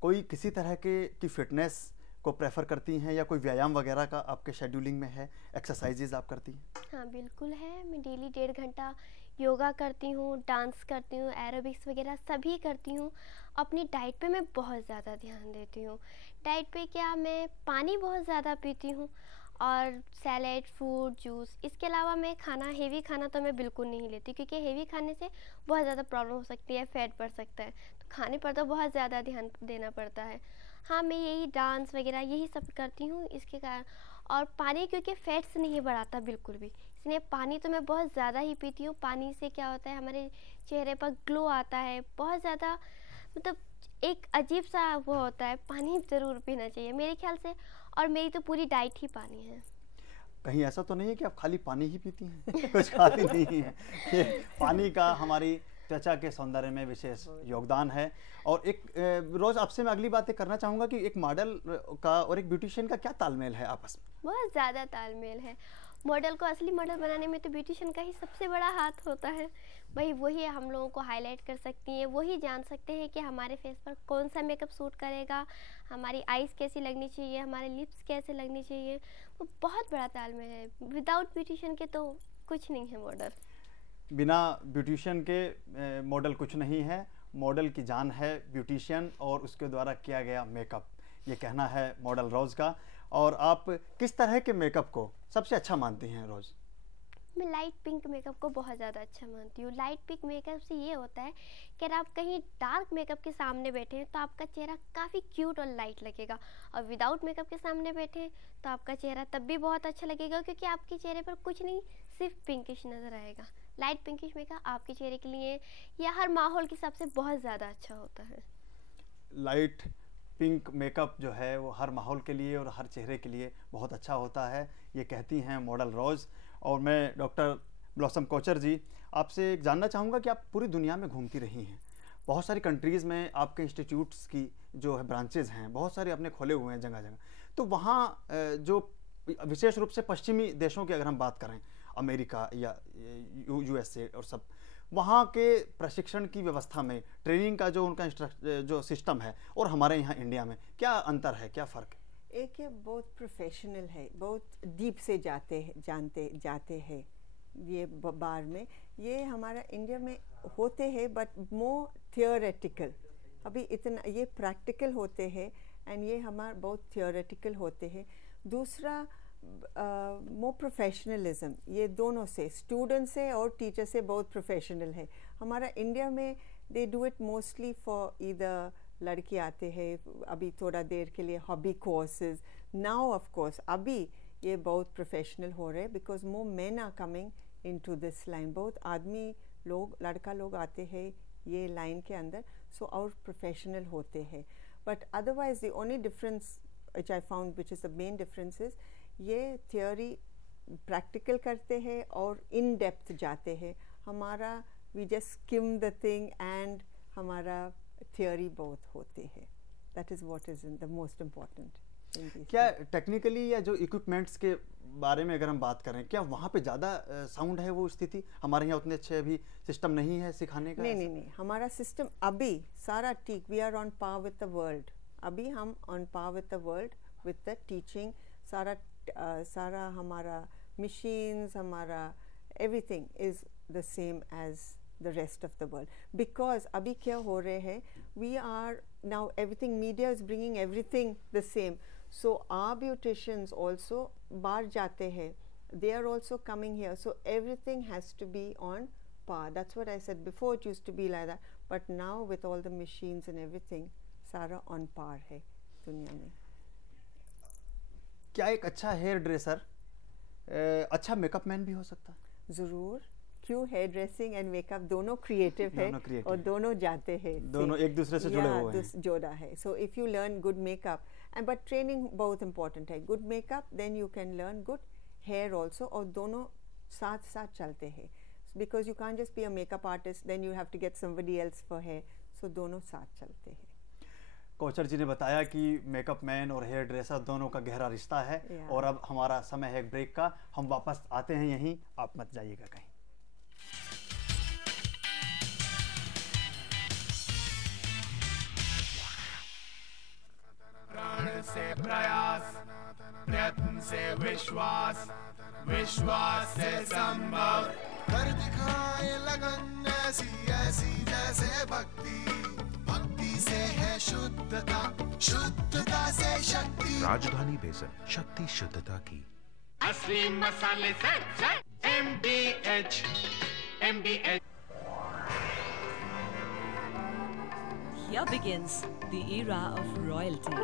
कोई किसी तरह की फिटनेस को प्रेफर करती हैं या कोई व्यायाम वगैरह का आपके शेड्यूलिंग में है, एक्सरसाइजेज आप करती हैं? हाँ बिल्कुल है, मैं डेली 1.5 घंटा योगा करती हूँ, डांस करती हूँ, एरोबिक्स वगैरह सभी करती हूँ। अपनी डाइट पे मैं बहुत ज़्यादा ध्यान देती हूँ। डाइट पे क्या, मैं पानी बहुत ज़्यादा पीती हूँ और सैलेड, फ्रूट, जूस। इसके अलावा मैं हेवी खाना तो मैं बिल्कुल नहीं लेती, क्योंकि हेवी खाने से बहुत ज़्यादा प्रॉब्लम हो सकती है, फैट बढ़ सकता है, तो खाने पर तो बहुत ज़्यादा ध्यान देना पड़ता है। हाँ, मैं यही डांस वगैरह यही सब करती हूँ इसके कारण। और पानी क्योंकि फैट्स नहीं बढ़ाता बिल्कुल भी, इसलिए पानी तो मैं बहुत ज़्यादा ही पीती हूँ। पानी से क्या होता है, हमारे चेहरे पर ग्लो आता है, बहुत ज़्यादा मतलब एक अजीब सा वो होता है। पानी ज़रूर पीना चाहिए मेरे ख्याल से, और मेरी तो पूरी डाइट ही पानी है। कहीं ऐसा तो नहीं है कि आप खाली पानी ही पीती हैं, कुछ खाती नहीं है? ये पानी का हमारी त्वचा के सौंदर्य में विशेष योगदान है। और एक रोज़ आपसे मैं अगली बातें करना चाहूँगा कि एक मॉडल का और एक ब्यूटिशियन का क्या तालमेल है आपस में? बहुत ज़्यादा तालमेल है। मॉडल को असली मॉडल बनाने में तो ब्यूटिशियन का ही सबसे बड़ा हाथ होता है। वही हम लोगों को हाईलाइट कर सकती हैं, वही जान सकते हैं कि हमारे फेस पर कौन सा मेकअप सूट करेगा, हमारी आईज़ कैसी लगनी चाहिए, हमारे लिप्स कैसे लगनी चाहिए। वो बहुत बड़ा तालमेल है। विदाउट ब्यूटिशियन के तो कुछ नहीं है मॉडल। बिना ब्यूटिशियन के मॉडल कुछ नहीं है। मॉडल की जान है ब्यूटिशियन और उसके द्वारा किया गया मेकअप, ये कहना है मॉडल रोज़ का। और आप किस तरह के मेकअप को सबसे अच्छा मानती हैं रोज़? मैं लाइट पिंक मेकअप को बहुत ज़्यादा अच्छा मानती हूँ। लाइट पिंक मेकअप से ये होता है कि अगर आप कहीं डार्क मेकअप के सामने बैठे हैं तो आपका चेहरा काफ़ी क्यूट और लाइट लगेगा, और विदाउट मेकअप के सामने बैठे हैं तो आपका चेहरा तब भी बहुत अच्छा लगेगा, क्योंकि आपके चेहरे पर कुछ नहीं, सिर्फ पिंकिश नज़र आएगा। लाइट पिंकिश मेकअप आपके चेहरे के लिए या हर माहौल के हिसाब से बहुत ज़्यादा अच्छा होता है। लाइट पिंक मेकअप जो है वो हर माहौल के लिए और हर चेहरे के लिए बहुत अच्छा होता है, ये कहती हैं मॉडल रोज़। और मैं डॉक्टर ब्लॉसम कोचर जी, आपसे जानना चाहूँगा कि आप पूरी दुनिया में घूमती रही हैं, बहुत सारी कंट्रीज़ में आपके इंस्टीट्यूट्स की जो है ब्रांचेज़ हैं, बहुत सारे अपने खोले हुए हैं जगह जगह, तो वहाँ जो विशेष रूप से पश्चिमी देशों की अगर हम बात करें, अमेरिका या USA और सब, वहाँ के प्रशिक्षण की व्यवस्था में ट्रेनिंग का जो उनका जो सिस्टम है और हमारे यहाँ इंडिया में क्या अंतर है, क्या फ़र्क है? एक है बहुत प्रोफेशनल है, बहुत डीप से जाते हैं ये बार में। ये हमारा इंडिया में होते हैं बट मोर थियोरेटिकल, अभी इतना ये प्रैक्टिकल होते हैं एंड ये हमारा बहुत थियोरेटिकल होते हैं। दूसरा मोर प्रोफेशनलिज्म, ये दोनों से, स्टूडेंट से और टीचर से बहुत प्रोफेशनल है। हमारा इंडिया में they do it mostly for either लड़के आते हैं अभी थोड़ा देर के लिए hobby courses. Now of course अभी ये बहुत प्रोफेशनल हो रहे हैं because more men are coming into this line. बहुत आदमी लोग, लड़का लोग आते हैं ये लाइन के अंदर, सो और प्रोफेशनल होते हैं। But otherwise the only difference which I found which is the main difference is ये थियोरी प्रैक्टिकल करते हैं और इन डेप्थ जाते हैं। हमारा we just skim the thing and हमारा थियोरी बहुत होते हैं। That is what is the most important. क्या टेक्निकली या जो इक्विपमेंट्स के बारे में अगर हम बात करें, क्या वहाँ पे ज़्यादा साउंड है वो स्थिति? हमारे यहाँ उतने अच्छे अभी सिस्टम नहीं है सिखाने का? नहीं, हमारा सिस्टम अभी सारा ठीक, we are on par with the world. अभी हम on par with the world with the teaching. सारा हमारा मशीन्स, हमारा everything is the same as the rest of the world, because abhi kya ho rahe hai, we are now everything, media is bringing everything the same, so our beauticians also baar jate hain, they are also coming here, so everything has to be on par. That's what I said before, it used to be like that, but now with all the machines and everything सारा on par है दुनिया में। क्या एक अच्छा hair dresser अच्छा makeup man भी हो सकता है? ज़रूर, क्यों? हेयर ड्रेसिंग एंड मेकअप दोनों क्रिएटिव है और दोनों जाते हैं, दोनों एक दूसरे से जुड़े हुए हैं, जोड़ा है। So if you learn good makeup and but training बहुत इंपॉर्टेंट है, good makeup then you can learn good hair also, और दोनों साथ साथ चलते हैं, because you can't just be a makeup artist then you have to get somebody else for hair, so दोनों साथ चलते हैं। कोचर जी ने बताया कि मेकअप मैन और हेयर ड्रेसर दोनों का गहरा रिश्ता है। और अब हमारा समय है एक ब्रेक का, हम वापस आते हैं यहीं, आप मत जाइएगा कहीं। प्राण से प्रयास, प्रयत्न से विश्वास, विश्वास से संभव, कर दिखाए लगन ऐसी ऐसी जैसे भक्ति, भक्ति से है शुद्धता, शुद्धता से शक्ति। राजधानी बेसन, शक्ति शुद्धता की। असली मसाले से MDH, MDH। Here begins the era of royalty.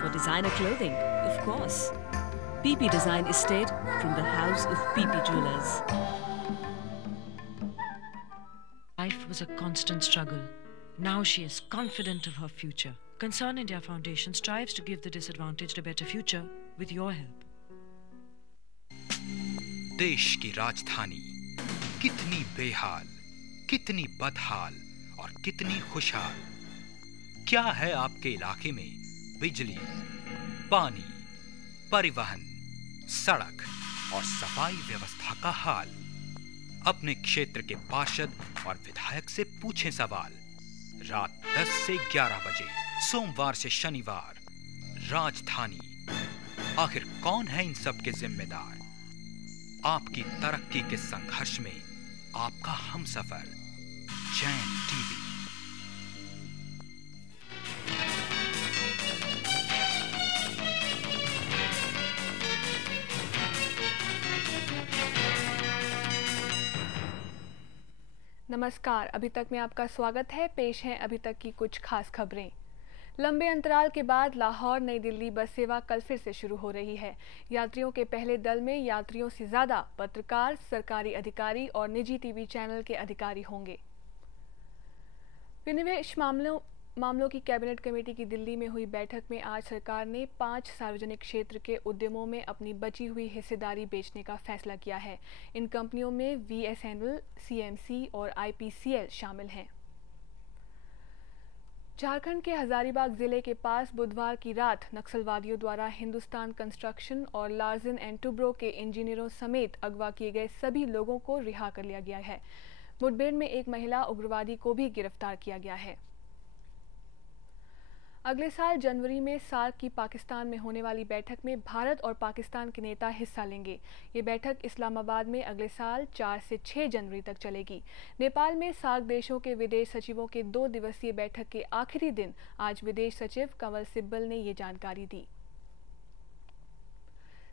For designer clothing, of course. PP Design Estate from the house of PP Jewelers. Life was a constant struggle. Now she is confident of her future. Concern India Foundation strives to give the disadvantaged a better future with your help. देश की राजधानी कितनी बेहाल, कितनी बदहाल और कितनी खुशहाल। क्या है आपके इलाके में बिजली, पानी, परिवहन, सड़क और सफाई व्यवस्था का हाल? अपने क्षेत्र के पार्षद और विधायक से पूछें सवाल। रात 10 से 11 बजे सोमवार से शनिवार, राजधानी। आखिर कौन है इन सब के जिम्मेदार? आपकी तरक्की के संघर्ष में आपका हमसफर, जैन टीवी। नमस्कार, अभी तक में आपका स्वागत है। पेश है अभी तक की कुछ खास खबरें। लंबे अंतराल के बाद लाहौर नई दिल्ली बस सेवा कल फिर से शुरू हो रही है। यात्रियों के पहले दल में यात्रियों से ज्यादा पत्रकार, सरकारी अधिकारी और निजी टीवी चैनल के अधिकारी होंगे। विनिवेश मामलों की कैबिनेट कमेटी की दिल्ली में हुई बैठक में आज सरकार ने 5 सार्वजनिक क्षेत्र के उद्यमों में अपनी बची हुई हिस्सेदारी बेचने का फैसला किया है। इन कंपनियों में VSNL, CMC और IPCL शामिल हैं। झारखंड के हजारीबाग जिले के पास बुधवार की रात नक्सलवादियों द्वारा हिंदुस्तान कंस्ट्रक्शन और लार्सन एंड टुब्रो के इंजीनियरों समेत अगवा किए गए सभी लोगों को रिहा कर लिया गया है। मुठभेड़ में एक महिला उग्रवादी को भी गिरफ्तार किया गया है। अगले साल जनवरी में सार्क की पाकिस्तान में होने वाली बैठक में भारत और पाकिस्तान के नेता हिस्सा लेंगे। ये बैठक इस्लामाबाद में अगले साल 4 से 6 जनवरी तक चलेगी। नेपाल में सार्क देशों के विदेश सचिवों के 2 दिवसीय बैठक के आखिरी दिन आज विदेश सचिव कंवल सिब्बल ने ये जानकारी दी।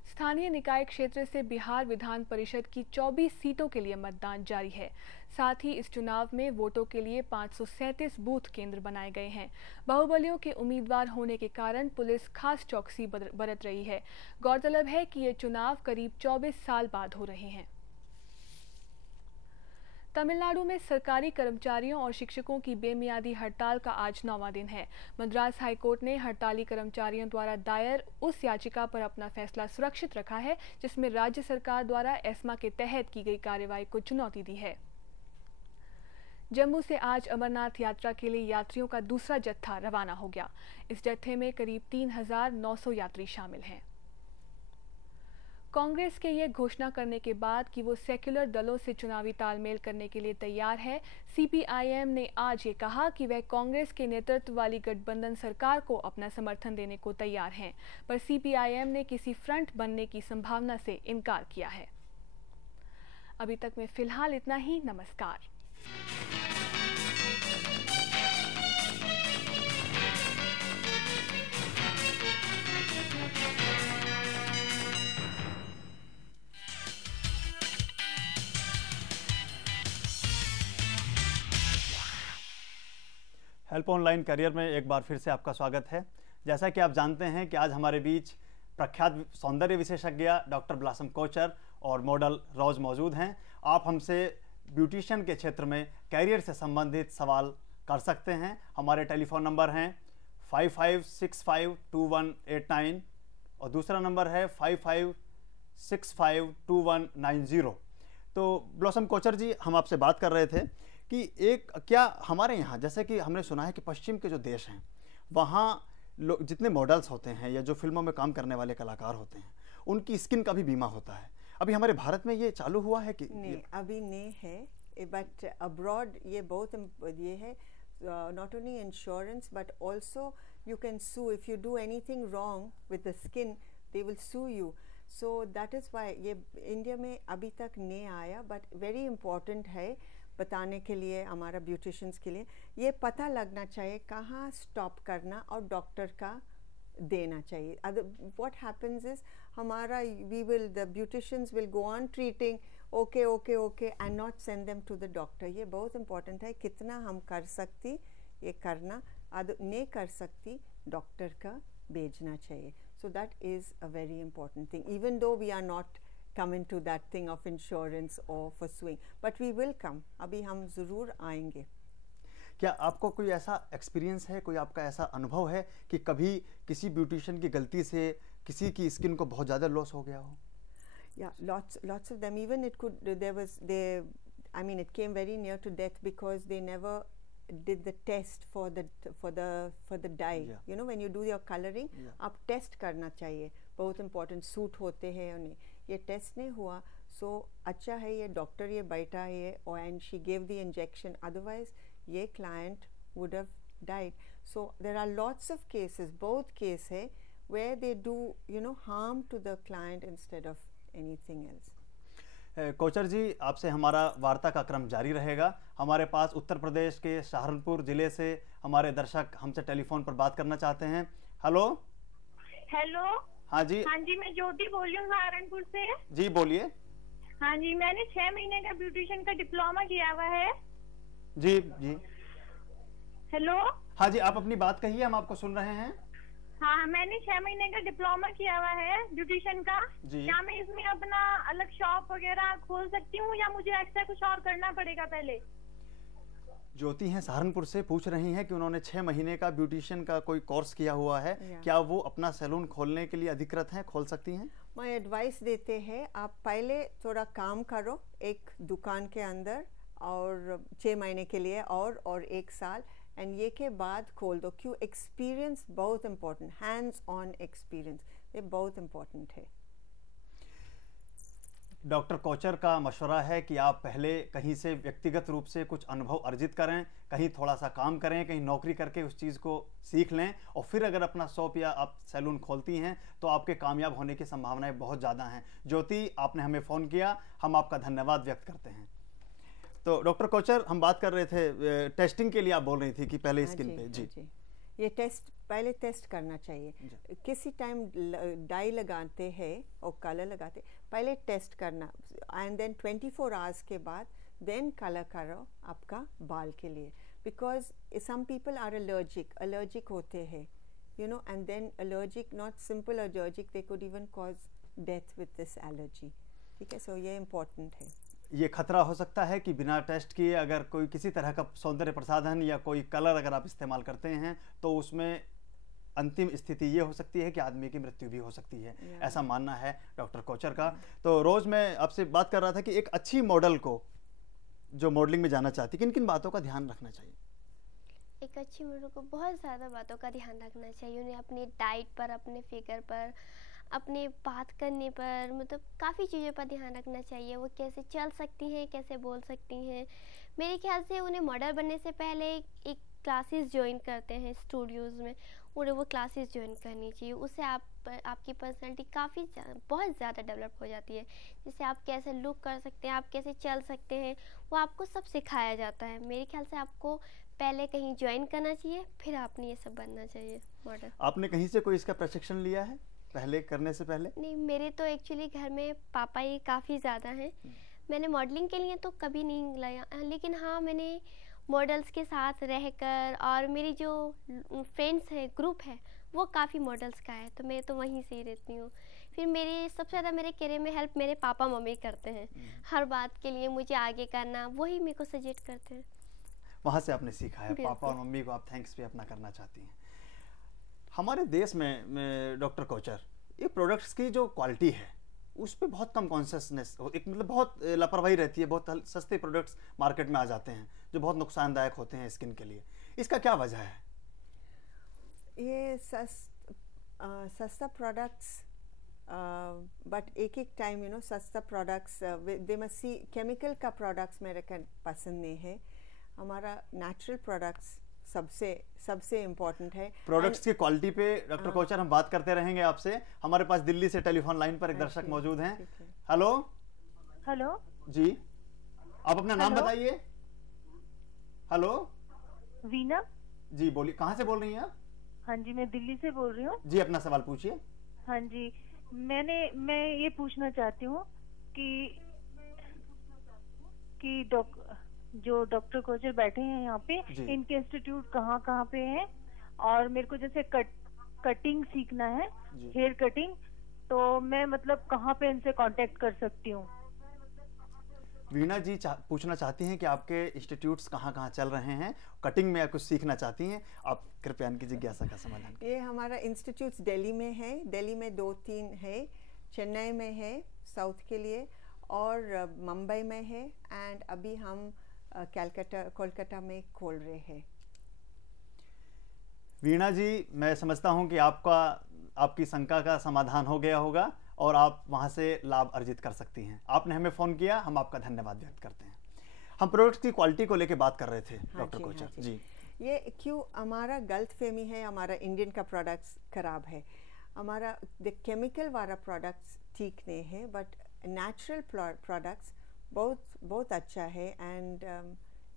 स्थानीय निकाय क्षेत्र से बिहार विधान परिषद की 24 सीटों के लिए मतदान जारी है। साथ ही इस चुनाव में वोटों के लिए 537 बूथ केंद्र बनाए गए हैं। बाहुबलियों के उम्मीदवार होने के कारण पुलिस खास चौकसी बरत रही है। गौरतलब है कि ये चुनाव करीब 24 साल बाद हो रहे हैं। तमिलनाडु में सरकारी कर्मचारियों और शिक्षकों की बेमियादी हड़ताल का आज 9वां दिन है। मद्रास हाईकोर्ट ने हड़ताली कर्मचारियों द्वारा दायर उस याचिका पर अपना फैसला सुरक्षित रखा है जिसमें राज्य सरकार द्वारा एस्मा के तहत की गई कार्रवाई को चुनौती दी है। जम्मू से आज अमरनाथ यात्रा के लिए यात्रियों का दूसरा जत्था रवाना हो गया। इस जत्थे में करीब 3900 यात्री शामिल हैं। कांग्रेस के ये घोषणा करने के बाद कि वो सेक्युलर दलों से चुनावी तालमेल करने के लिए तैयार है, CPIM ने आज ये कहा कि वह कांग्रेस के नेतृत्व वाली गठबंधन सरकार को अपना समर्थन देने को तैयार हैं, पर CPIM ने किसी फ्रंट बनने की संभावना से इनकार किया है। अभी तक में फिलहाल इतना ही। नमस्कार। हेल्प ऑनलाइन करियर में एक बार फिर से आपका स्वागत है। जैसा कि आप जानते हैं कि आज हमारे बीच प्रख्यात सौंदर्य विशेषज्ञ डॉक्टर ब्लॉसम कोचर और मॉडल रोज मौजूद हैं। आप हमसे ब्यूटिशियन के क्षेत्र में कैरियर से संबंधित सवाल कर सकते हैं। हमारे टेलीफोन नंबर हैं 55652189 और दूसरा नंबर है 55652190। तो ब्लॉसम कोचर जी, हम आपसे बात कर रहे थे कि क्या हमारे यहाँ, जैसे कि हमने सुना है कि पश्चिम के जो देश हैं वहाँ जितने मॉडल्स होते हैं या जो फिल्मों में काम करने वाले कलाकार होते हैं उनकी स्किन का भी बीमा होता है। अभी हमारे भारत में ये चालू हुआ है कि नहीं? अभी नहीं है, बट अब्रॉड ये बहुत ये है। Not only insurance but also you can sue if you do anything wrong with the skin, they will sue you. So that is why ये इंडिया में अभी तक नहीं आया, बट वेरी इम्पॉर्टेंट है बताने के लिए हमारा ब्यूटिशियंस के लिए। ये पता लगना चाहिए कहाँ स्टॉप करना और डॉक्टर का देना चाहिए। व्हाट हैपेंस इज हमारा the beauticians will go on treating okay and not send them to the doctor. ये बहुत इंपॉर्टेंट है, कितना हम कर सकती ये करना, नहीं कर सकती डॉक्टर का भेजना चाहिए। So that is a very important thing, even though we are not come into that thing of insurance or pursuing, but we will come। अभी हम ज़रूर आएंगे। क्या आपको कोई ऐसा एक्सपीरियंस है, कोई आपका ऐसा अनुभव है कि कभी किसी ब्यूटिशियन की गलती से किसी की स्किन को बहुत ज़्यादा लॉस हो गया हो? Yeah, lots of them. Even it came very near to death because they never did the test for the dye. Yeah. You know, when you do your coloring, आप टेस्ट करना चाहिए, बहुत important सूट होते हैं उन्हें, ये test नहीं हुआ सो अच्छा है ये डॉक्टर ये बैठा है and she gave the injection, otherwise ये client would have died. So there are lots of cases, both case है where they do harm to the client instead of anything else. Kochhar ji, आपसे हमारा वार्ता का क्रम जारी रहेगा. हमारे पास उत्तर प्रदेश के सहारनपुर जिले से हमारे दर्शक हमसे टेलीफोन पर बात करना चाहते हैं. हेलो. हेलो. हाँ जी. हाँ जी, मैं ज्योति बोल रही हूँ सहारनपुर से. जी बोलिए. हाँ जी, मैंने 6 महीने का ब्यूटिशियन का डिप्लोमा किया हुआ है. जी जी. हेलो. हाँ जी, आप अपनी बात कहिए, हम आपको सुन रहे हैं. हाँ, मैंने 6 महीने का डिप्लोमा किया हुआ है ब्यूटिशियन का. क्या मैं इसमें अपना अलग शॉप वगैरह खोल सकती हूँ या मुझे एक्स्ट्रा कुछ और करना पड़ेगा पहले? ज्योति हैं सहारनपुर से, पूछ रही हैं कि उन्होंने 6 महीने का ब्यूटिशियन का कोई कोर्स किया हुआ है, क्या वो अपना सैलून खोलने के लिए अधिकृत हैं, खोल सकती हैं? मैं एडवाइस देते हैं आप पहले थोड़ा काम करो एक दुकान के अंदर और 6 महीने के लिए और 1 साल, एंड ये के बाद खोल दो. क्यों? एक्सपीरियंस बहुत इम्पोर्टेंट, हैंड्स ऑन एक्सपीरियंस ये बहुत इम्पोर्टेंट है. डॉक्टर कोचर का मशवरा है कि आप पहले कहीं से व्यक्तिगत रूप से कुछ अनुभव अर्जित करें, कहीं थोड़ा सा काम करें, कहीं नौकरी करके उस चीज़ को सीख लें, और फिर अगर अपना शॉप या आप सैलून खोलती हैं तो आपके कामयाब होने की संभावनाएं बहुत ज़्यादा हैं. ज्योति, आपने हमें फ़ोन किया, हम आपका धन्यवाद व्यक्त करते हैं. तो डॉक्टर कोचर, हम बात कर रहे थे टेस्टिंग के लिए, आप बोल रही थी कि पहले स्किन पे. जी. ये टेस्ट पहले टेस्ट करना चाहिए. किसी टाइम डाई लगाते हैं और कलर लगाते, पहले टेस्ट करना, एंड देन 24 आवर्स के बाद देन कलर करो आपका बाल के लिए. Because some people are allergic होते हैं, and then allergic, not simple allergic, they could even cause death with this allergy. ठीक है, सो ये इम्पोर्टेंट है. ये खतरा हो सकता है कि बिना टेस्ट किए अगर कोई किसी तरह का सौंदर्य प्रसाधन या कोई कलर अगर आप इस्तेमाल करते हैं तो उसमें अंतिम स्थिति ये हो सकती है कि आदमी की मृत्यु भी हो सकती है. ऐसा मानना है डॉक्टर कोचर का. तो रोज़ मैं आपसे बात कर रहा था कि एक अच्छी मॉडल को जो मॉडलिंग में जाना चाहती, किन किन बातों का ध्यान रखना चाहिए? एक अच्छी मॉडल को बहुत ज़्यादा बातों का ध्यान रखना चाहिए. उन्हें अपनी डाइट पर, अपने फिगर पर, अपने बात करने पर, मतलब काफ़ी चीज़ों पर ध्यान रखना चाहिए. वो कैसे चल सकती हैं, कैसे बोल सकती हैं. मेरे ख्याल से उन्हें मॉडल बनने से पहले एक क्लासेस ज्वाइन करते हैं स्टूडियोज़ में, उन्हें वो क्लासेस ज्वाइन करनी चाहिए. उससे आपकी पर्सनैलिटी बहुत ज़्यादा डेवलप हो जाती है. जैसे आप कैसे लुक कर सकते हैं, आप कैसे चल सकते हैं, वो आपको सब सिखाया जाता है. मेरे ख्याल से आपको पहले कहीं ज्वाइन करना चाहिए, फिर आपने ये सब बनना चाहिए मॉडल. आपने कहीं से कोई इसका प्रशिक्षण लिया है पहले करने से पहले? नहीं, मेरे तो एक्चुअली घर में पापा ही काफ़ी ज़्यादा हैं. मैंने मॉडलिंग के लिए तो कभी नहीं लाया, लेकिन हाँ मैंने मॉडल्स के साथ रहकर, और मेरी जो फ्रेंड्स है, ग्रुप है, वो काफ़ी मॉडल्स का है, तो मैं तो वहीं से ही रहती हूँ. फिर मेरे सबसे ज़्यादा मेरे करियर में हेल्प मेरे पापा मम्मी करते हैं. हर बात के लिए मुझे आगे करना, वही मेरे को सजेस्ट करते हैं. वहाँ से आपने सीखा है. पापा और मम्मी को आप थैंक्स भी अपना करना चाहती हैं. हमारे देश में डॉक्टर कोचर, ये प्रोडक्ट्स की जो क्वालिटी है उस पर बहुत कम कॉन्शियसनेस, एक मतलब बहुत लापरवाही रहती है. बहुत सस्ते प्रोडक्ट्स मार्केट में आ जाते हैं जो बहुत नुकसानदायक होते हैं स्किन के लिए. इसका क्या वजह है? ये सस्ता प्रोडक्ट्स, बट एक टाइम सस्ता products they must see. Chemical का प्रोडक्ट्स मेरे को पसंद नहीं है. हमारा नेचुरल प्रोडक्ट्स सबसे इम्पोर्टेंट है. प्रोडक्ट्स की क्वालिटी पे डॉक्टर कोचर हम बात करते रहेंगे आपसे. हमारे पास दिल्ली से टेलीफोन लाइन पर एक दर्शक मौजूद हैं. हेलो. हेलो जी, आप अपना नाम बताइए. हेलो. वीना जी, बोलिए, कहाँ से बोल रही हैं आप? हाँ जी, मैं दिल्ली से बोल रही हूँ. जी, अपना सवाल पूछिए. हाँ जी, मैं ये पूछना चाहती हूँ कि जो डॉक्टर कोचर बैठे हैं यहाँ पे, इनके इंस्टीट्यूट कहाँ पे हैं, और मेरे को जैसे कटिंग सीखना है, हेयर कटिंग, तो मैं मतलब कहाँ पे इनसे कांटेक्ट कर सकती हूँ? वीणा जी पूछना चाहती हैं कि आपके इंस्टीट्यूट्स कहाँ चल रहे हैं, कटिंग में आप कुछ सीखना चाहती हैं. आप कृपया इनकी जिज्ञासा का समाधान करें. ये हमारा इंस्टीट्यूट्स दिल्ली में है. दिल्ली में 2-3 है, चेन्नई में है साउथ के लिए, और मुंबई में है, एंड अभी हम कोलकाता में खोल रहे हैं. वीणा जी, मैं समझता हूं कि आपकी शंका का समाधान हो गया होगा, और आप वहाँ से लाभ अर्जित कर सकती हैं। आपने हमें फ़ोन किया, हम आपका धन्यवाद व्यक्त करते हैं। हम प्रोडक्ट की क्वालिटी को लेकर बात कर रहे थे डॉक्टर कोचर जी। ये क्यों हमारा गलत फहमी है, हमारा इंडियन का प्रोडक्ट्स खराब है, हमारा केमिकल वाला प्रोडक्ट्स ठीक नहीं है, बट नेचुरल प्रोडक्ट्स बहुत अच्छा है। एंड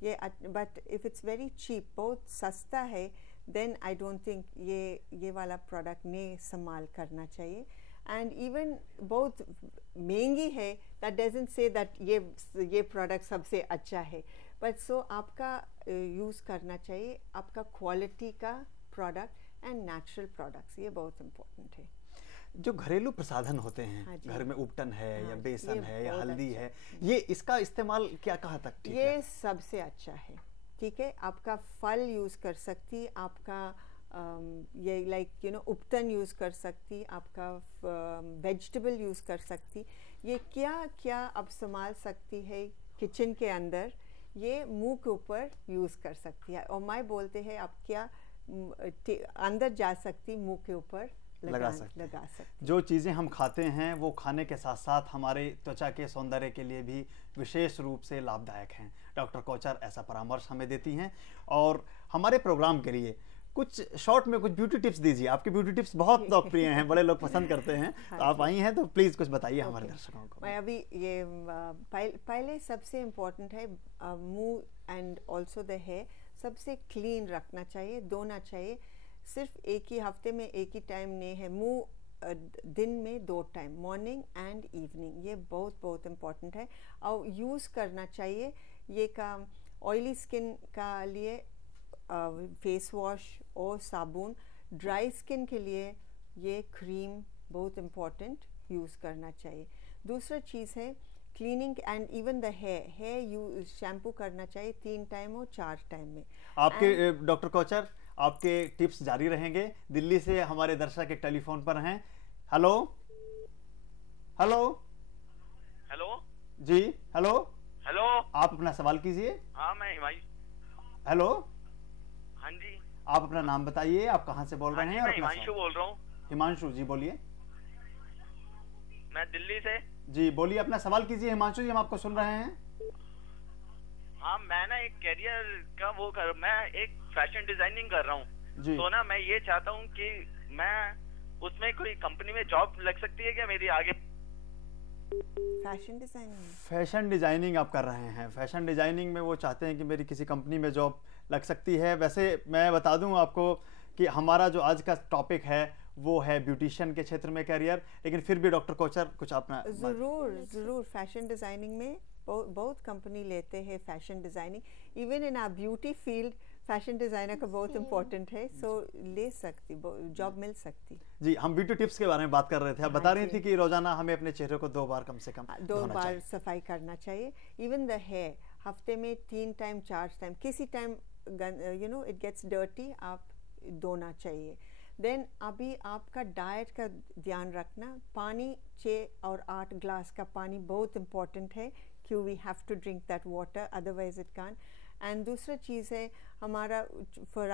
ये but if it's very cheap, बहुत सस्ता है, देन आई डोंट थिंक ये वाला प्रोडक्ट ने इस्तेमाल करना चाहिए। एंड इवन बहुत महंगी है, दैट डजंट से दैट ये प्रोडक्ट सबसे अच्छा है, बट सो आपका यूज़ करना चाहिए आपका क्वालिटी का प्रोडक्ट एंड नेचुरल प्रोडक्ट्स, ये बहुत इम्पोर्टेंट है। जो घरेलू प्रसाधन होते हैं, घर में उपटन है या बेसन है या हल्दी है, ये इसका इस्तेमाल क्या कहाँ तक ठीक है? ये सबसे अच्छा है, ठीक है। आपका फल यूज़ कर सकती, आपका ये लाइक यू नो उपटन यूज़ कर सकती, आपका वेजिटेबल यूज़ कर सकती, ये क्या क्या आप संभाल सकती है किचन के अंदर, ये मुंह के ऊपर यूज़ कर सकती है। और मैं बोलते हैं आप क्या अंदर जा सकती, मुंह के ऊपर लगा सकते। जो चीज़ें हम खाते हैं वो खाने के साथ साथ हमारे त्वचा के सौंदर्य के लिए भी विशेष रूप से लाभदायक हैं। डॉक्टर कोचर ऐसा परामर्श हमें देती हैं। और हमारे प्रोग्राम के लिए कुछ शॉर्ट में कुछ ब्यूटी टिप्स दीजिए। आपके ब्यूटी टिप्स बहुत लोकप्रिय हैं, बड़े लोग पसंद करते हैं। तो आप आई हैं तो प्लीज़ कुछ बताइए हमारे दर्शकों को। मैं अभी ये पहले सबसे इम्पोर्टेंट है मुंह एंड ऑल्सो द हेयर सबसे क्लीन रखना चाहिए, धोना चाहिए। सिर्फ एक ही हफ्ते में एक ही टाइम नहीं है, मुंह दिन में 2 टाइम, मॉर्निंग एंड इवनिंग, ये बहुत इम्पोर्टेंट है। और यूज़ करना चाहिए ये का ऑयली स्किन का लिए फेस वॉश और साबुन, ड्राई स्किन के लिए ये क्रीम बहुत इम्पोर्टेंट यूज़ करना चाहिए। दूसरा चीज़ है cleaning and even the hair use shampoo करना चाहिए 3 टाइम और 4 टाइम में। आपके डॉक्टर कोचर आपके टिप्स जारी रहेंगे। दिल्ली से हमारे दर्शक एक टेलीफोन पर हैं। हेलो हेलो हेलो जी, हेलो हेलो, आप अपना सवाल कीजिए। हाँ मैं हिमांशु। हेलो, हाँ जी, आप अपना नाम बताइए, आप कहाँ से बोल रहे हैं? मैं हिमांशु बोल रहा हूँ। हिमांशु जी बोलिए। मैं दिल्ली से। जी बोलिए, अपना सवाल कीजिए हिमांशु जी, हम आपको सुन रहे हैं। हाँ मैं ना एक कैरियर का मैं एक फैशन डिजाइनिंग कर रहा हूँ, तो ना मैं ये चाहता हूँ कि मैं उसमें कोई कंपनी में जॉब लग सकती है क्या मेरी आगे? फैशन डिजाइनिंग आप कर रहे हैं। फैशन डिजाइनिंग में वो चाहते हैं कि मेरी किसी कंपनी में जॉब लग सकती है। वैसे मैं बता दूं आपको कि हमारा जो आज का टॉपिक है वो है ब्यूटिशियन के क्षेत्र में कैरियर, लेकिन फिर भी डॉक्टर कोचर कुछ अपना ज़रूर फैशन डिज़ाइनिंग में बहुत कंपनी लेते हैं fashion designing. Even in our beauty field fashion designer का बहुत इम्पोर्टेंट है, सो ले सकती, जॉब मिल सकती। जी, हम ब्यूटी टिप्स के बारे में बात कर रहे थे। आप बता रही थी कि रोजाना हमें अपने चेहरे को 2 बार कम से कम 2 बार सफाई करना चाहिए। इवन द हेयर हफ्ते में 3 टाइम 4 टाइम, किसी time you know it gets dirty, आप धोना चाहिए। देन अभी आपका डाइट का ध्यान रखना, पानी 6 और 8 ग्लास का पानी बहुत इम्पोर्टेंट है, क्यों we have to drink that water, otherwise it can. And दूसरा चीज़ है हमारा फॉर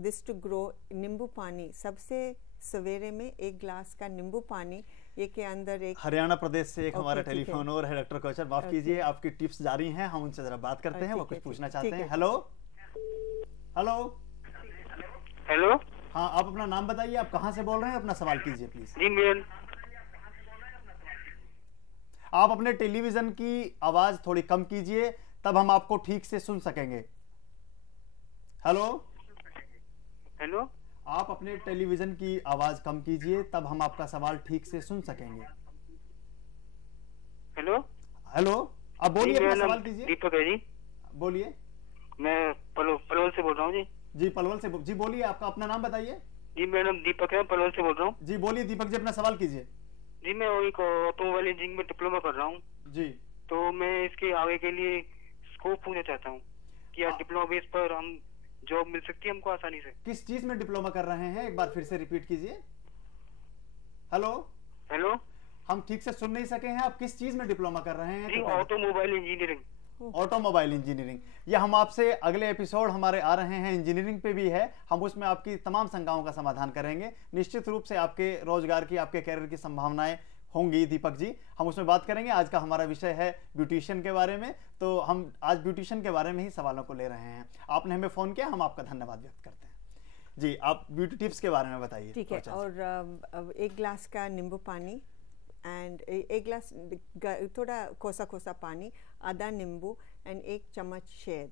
दिस टू ग्रो, नींबू पानी सबसे सवेरे में 1 ग्लास का नींबू पानी, ये के अंदर एक हरियाणा प्रदेश से एक हमारा टेलीफोन और है डॉक्टर कोचर, माफ कीजिए आपकी टिप्स जारी हैं, हम उनसे जरा बात करते हैं, वो कुछ पूछना चाहते हैं। हेलो हेलो हेलो, हाँ आप अपना नाम बताइए, आप कहाँ से बोल रहे हैं, अपना सवाल कीजिए प्लीज। जी आप अपने टेलीविजन की आवाज थोड़ी कम कीजिए, तब हम आपको ठीक से सुन सकेंगे। हेलो हेलो, आप अपने टेलीविजन की आवाज कम कीजिए, तब हम आपका सवाल ठीक से सुन सकेंगे। हेलो हेलो, आप बोलिए, अपना सवाल कीजिए। दीपक है जी, बोलिए। मैं पलवल से बोल रहा हूँ जी। जी पलवल से, जी बोलिए, आपका अपना नाम बताइए। जी मैडम दीपक है, पलवल से बोल रहा हूँ। जी बोलिए दीपक जी, अपना सवाल कीजिए। जी मैं एक ऑटोमोबाइल इंजीनियरिंग में डिप्लोमा कर रहा हूँ जी, तो मैं इसके आगे के लिए स्कोप पूछना चाहता हूँ कि यार डिप्लोमा बेस पर हम जॉब मिल सकती है हमको आसानी से? किस चीज में डिप्लोमा कर रहे हैं, एक बार फिर से रिपीट कीजिए। हेलो हेलो, हम ठीक से सुन नहीं सके हैं, आप किस चीज में डिप्लोमा कर रहे हैं? जी ऑटोमोबाइल इंजीनियरिंग। ऑटोमोबाइल इंजीनियरिंग, यह हम आपसे अगले एपिसोड हमारे आ रहे हैं इंजीनियरिंग पे भी है, हम उसमें आपकी तमाम शंकाओं का समाधान करेंगे। निश्चित रूप से आपके रोजगार की, आपके कैरियर की संभावनाएं होंगी दीपक जी, हम उसमें बात करेंगे। आज का हमारा विषय है ब्यूटिशियन के बारे में, तो हम आज ब्यूटिशियन के बारे में ही सवालों को ले रहे हैं। आपने हमें फ़ोन किया, हम आपका धन्यवाद व्यक्त करते हैं। जी, आप ब्यूटी टिप्स के बारे में बताइए। ठीक है, और 1 ग्लास का नींबू पानी एंड 1 ग्लास थोड़ा कोसा कोसा पानी, आधा नींबू एंड 1 चम्मच शहद,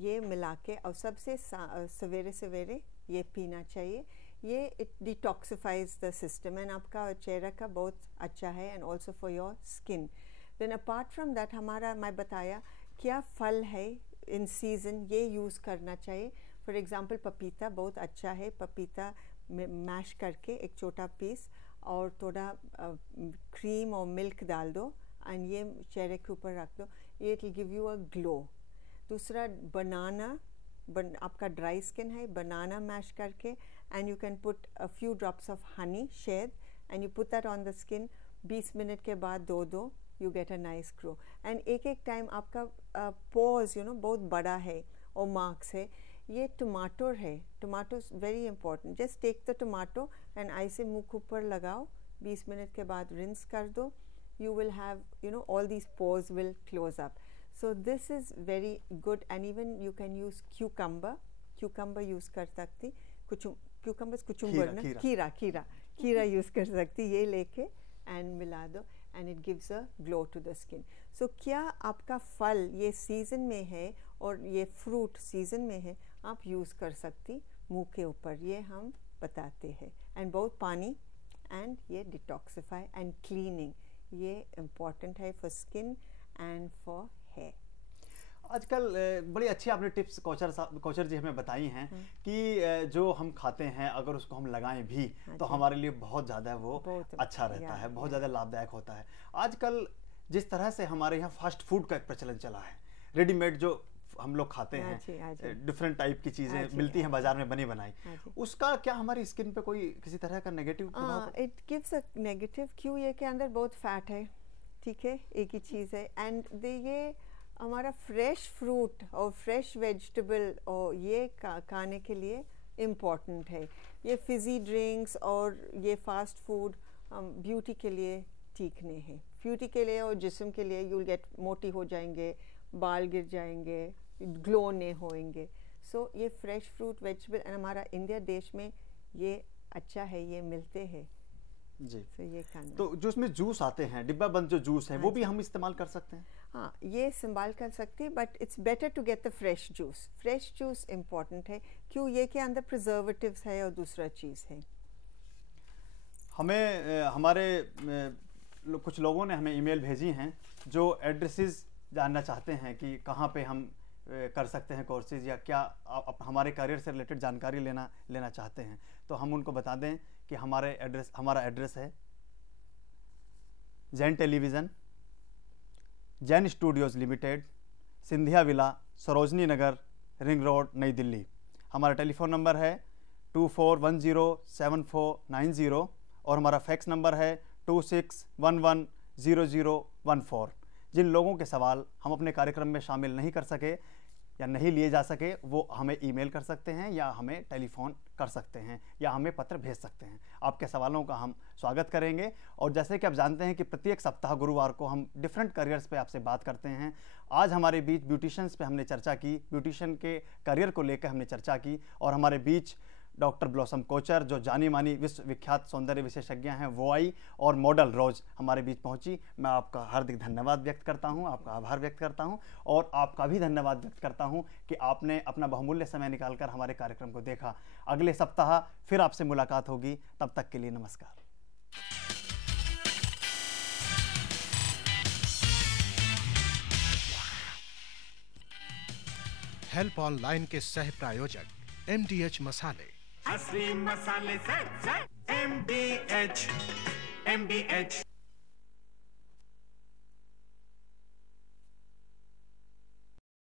ये मिला के और सबसे सवेरे सवेरे ये पीना चाहिए। ये it detoxifies the system and आपका चेहरा का बहुत अच्छा है and also for your skin. Then apart from that हमारा मैं बताया क्या फल है इन सीज़न ये यूज़ करना चाहिए। फॉर एग्ज़ाम्पल पपीता बहुत अच्छा है, पपीता मैश करके एक छोटा पीस और थोड़ा क्रीम और मिल्क डाल दो एंड ये चेहरे के ऊपर रख दो, ये it will give you a glow. दूसरा बनाना, आपका ड्राई स्किन है, बनाना मैश करके and you can put a few drops of honey, शहद and you put that on the skin. 20 minute के बाद दो you get a nice glow. And एक time आपका पोज बहुत बड़ा है और मार्क्स है, ये टमाटो है, tomato very important. Just take the tomato and ऐसे मुँह के ऊपर लगाओ, 20 मिनट के बाद रिंस कर दो, you will have all these pores will close up. So this is very good and even you can use cucumber use कर सकती, cucumber ना, खीरा use कर सकती, ये लेके and मिला दो and it gives a glow to the skin. So क्या आपका फल ये सीज़न में है और ये फ्रूट सीज़न में है, आप यूज़ कर सकती मुंह के ऊपर, ये हम बताते हैं। एंड बहुत पानी एंड ये डिटॉक्सिफाई एंड क्लीनिंग, ये इम्पॉर्टेंट है for skin and for hair. आजकल बड़ी अच्छी आपने टिप्स कोचर जी हमें बताई हैं कि जो हम खाते हैं अगर उसको हम लगाएं भी तो हमारे लिए बहुत ज़्यादा वो अच्छा रहता है, बहुत ज़्यादा लाभदायक होता है। आजकल जिस तरह से हमारे यहाँ फास्ट फूड का एक प्रचलन चला है, रेडीमेड जो हम लोग खाते हैं, डिफरेंट टाइप की चीज़ें मिलती हैं बाजार में बनी बनाई, उसका क्या हमारी स्किन पे कोई किसी तरह का नेगेटिव प्रभाव? इट गिव्स अ नेगेटिव, क्यों? ये के अंदर बहुत फैट है, ठीक है, एक ही चीज़ है। एंड ये हमारा फ्रेश फ्रूट और फ्रेश वेजिटेबल और ये खाने के लिए इम्पॉर्टेंट है। ये फिज़ी ड्रिंक्स और ये फास्ट फूड ब्यूटी के लिए ठीक नहीं है, ब्यूटी के लिए और जिस्म के लिए यू विल गेट मोटी हो जाएंगे, बाल गिर जाएंगे, ग्लो नहीं होएंगे। सो ये फ्रेश फ्रूट वेजिटेबल हमारा इंडिया देश में ये अच्छा है, ये मिलते हैं जी। तो ये खाना, तो जो इसमें जूस आते हैं डिब्बा बंद जो जूस है वो भी हम इस्तेमाल कर सकते हैं? हाँ, ये इस्तेमाल कर सकते हैं, but it's better to get the fresh juice. Fresh juice important है, क्यों? ये के अंदर प्रिजर्वेटिव्स है और दूसरा चीज़ है। हमें हमारे कुछ लोगों ने हमें ईमेल भेजी हैं जो एड्रेसेस जानना चाहते हैं कि कहाँ पे हम कर सकते हैं कोर्सेज, या क्या आप हमारे करियर से रिलेटेड जानकारी लेना चाहते हैं। तो हम उनको बता दें कि हमारा एड्रेस है Jain television, Jain studios limited, Scindia villa, Sarojini Nagar, ring road, Nai Delhi. हमारा टेलीफोन नंबर है 24107490 और हमारा फैक्स नंबर है 26110014। जिन लोगों के सवाल हम अपने कार्यक्रम में शामिल नहीं कर सके या नहीं लिए जा सके वो हमें ईमेल कर सकते हैं या हमें टेलीफोन कर सकते हैं या हमें पत्र भेज सकते हैं। आपके सवालों का हम स्वागत करेंगे। और जैसे कि आप जानते हैं कि प्रत्येक सप्ताह गुरुवार को हम डिफरेंट करियर्स पे आपसे बात करते हैं। आज हमारे बीच ब्यूटिशियंस पे हमने चर्चा की, ब्यूटिशियन के करियर को लेकर हमने चर्चा की और हमारे बीच डॉक्टर ब्लॉसम कोचर जो जानी मानी विश्व विख्यात सौंदर्य विशेषज्ञ हैं वो आई और मॉडल रोज हमारे बीच पहुंची। मैं आपका हार्दिक धन्यवाद व्यक्त करता हूं, आपका आभार व्यक्त करता हूं और आपका भी धन्यवाद व्यक्त करता हूं कि आपने अपना बहुमूल्य समय निकालकर हमारे कार्यक्रम को देखा। अगले सप्ताह फिर आपसे मुलाकात होगी, तब तक के लिए नमस्कार। हेल्प ऑनलाइन के सह प्रायोजक MDH मसाले, असली मसाले से MDH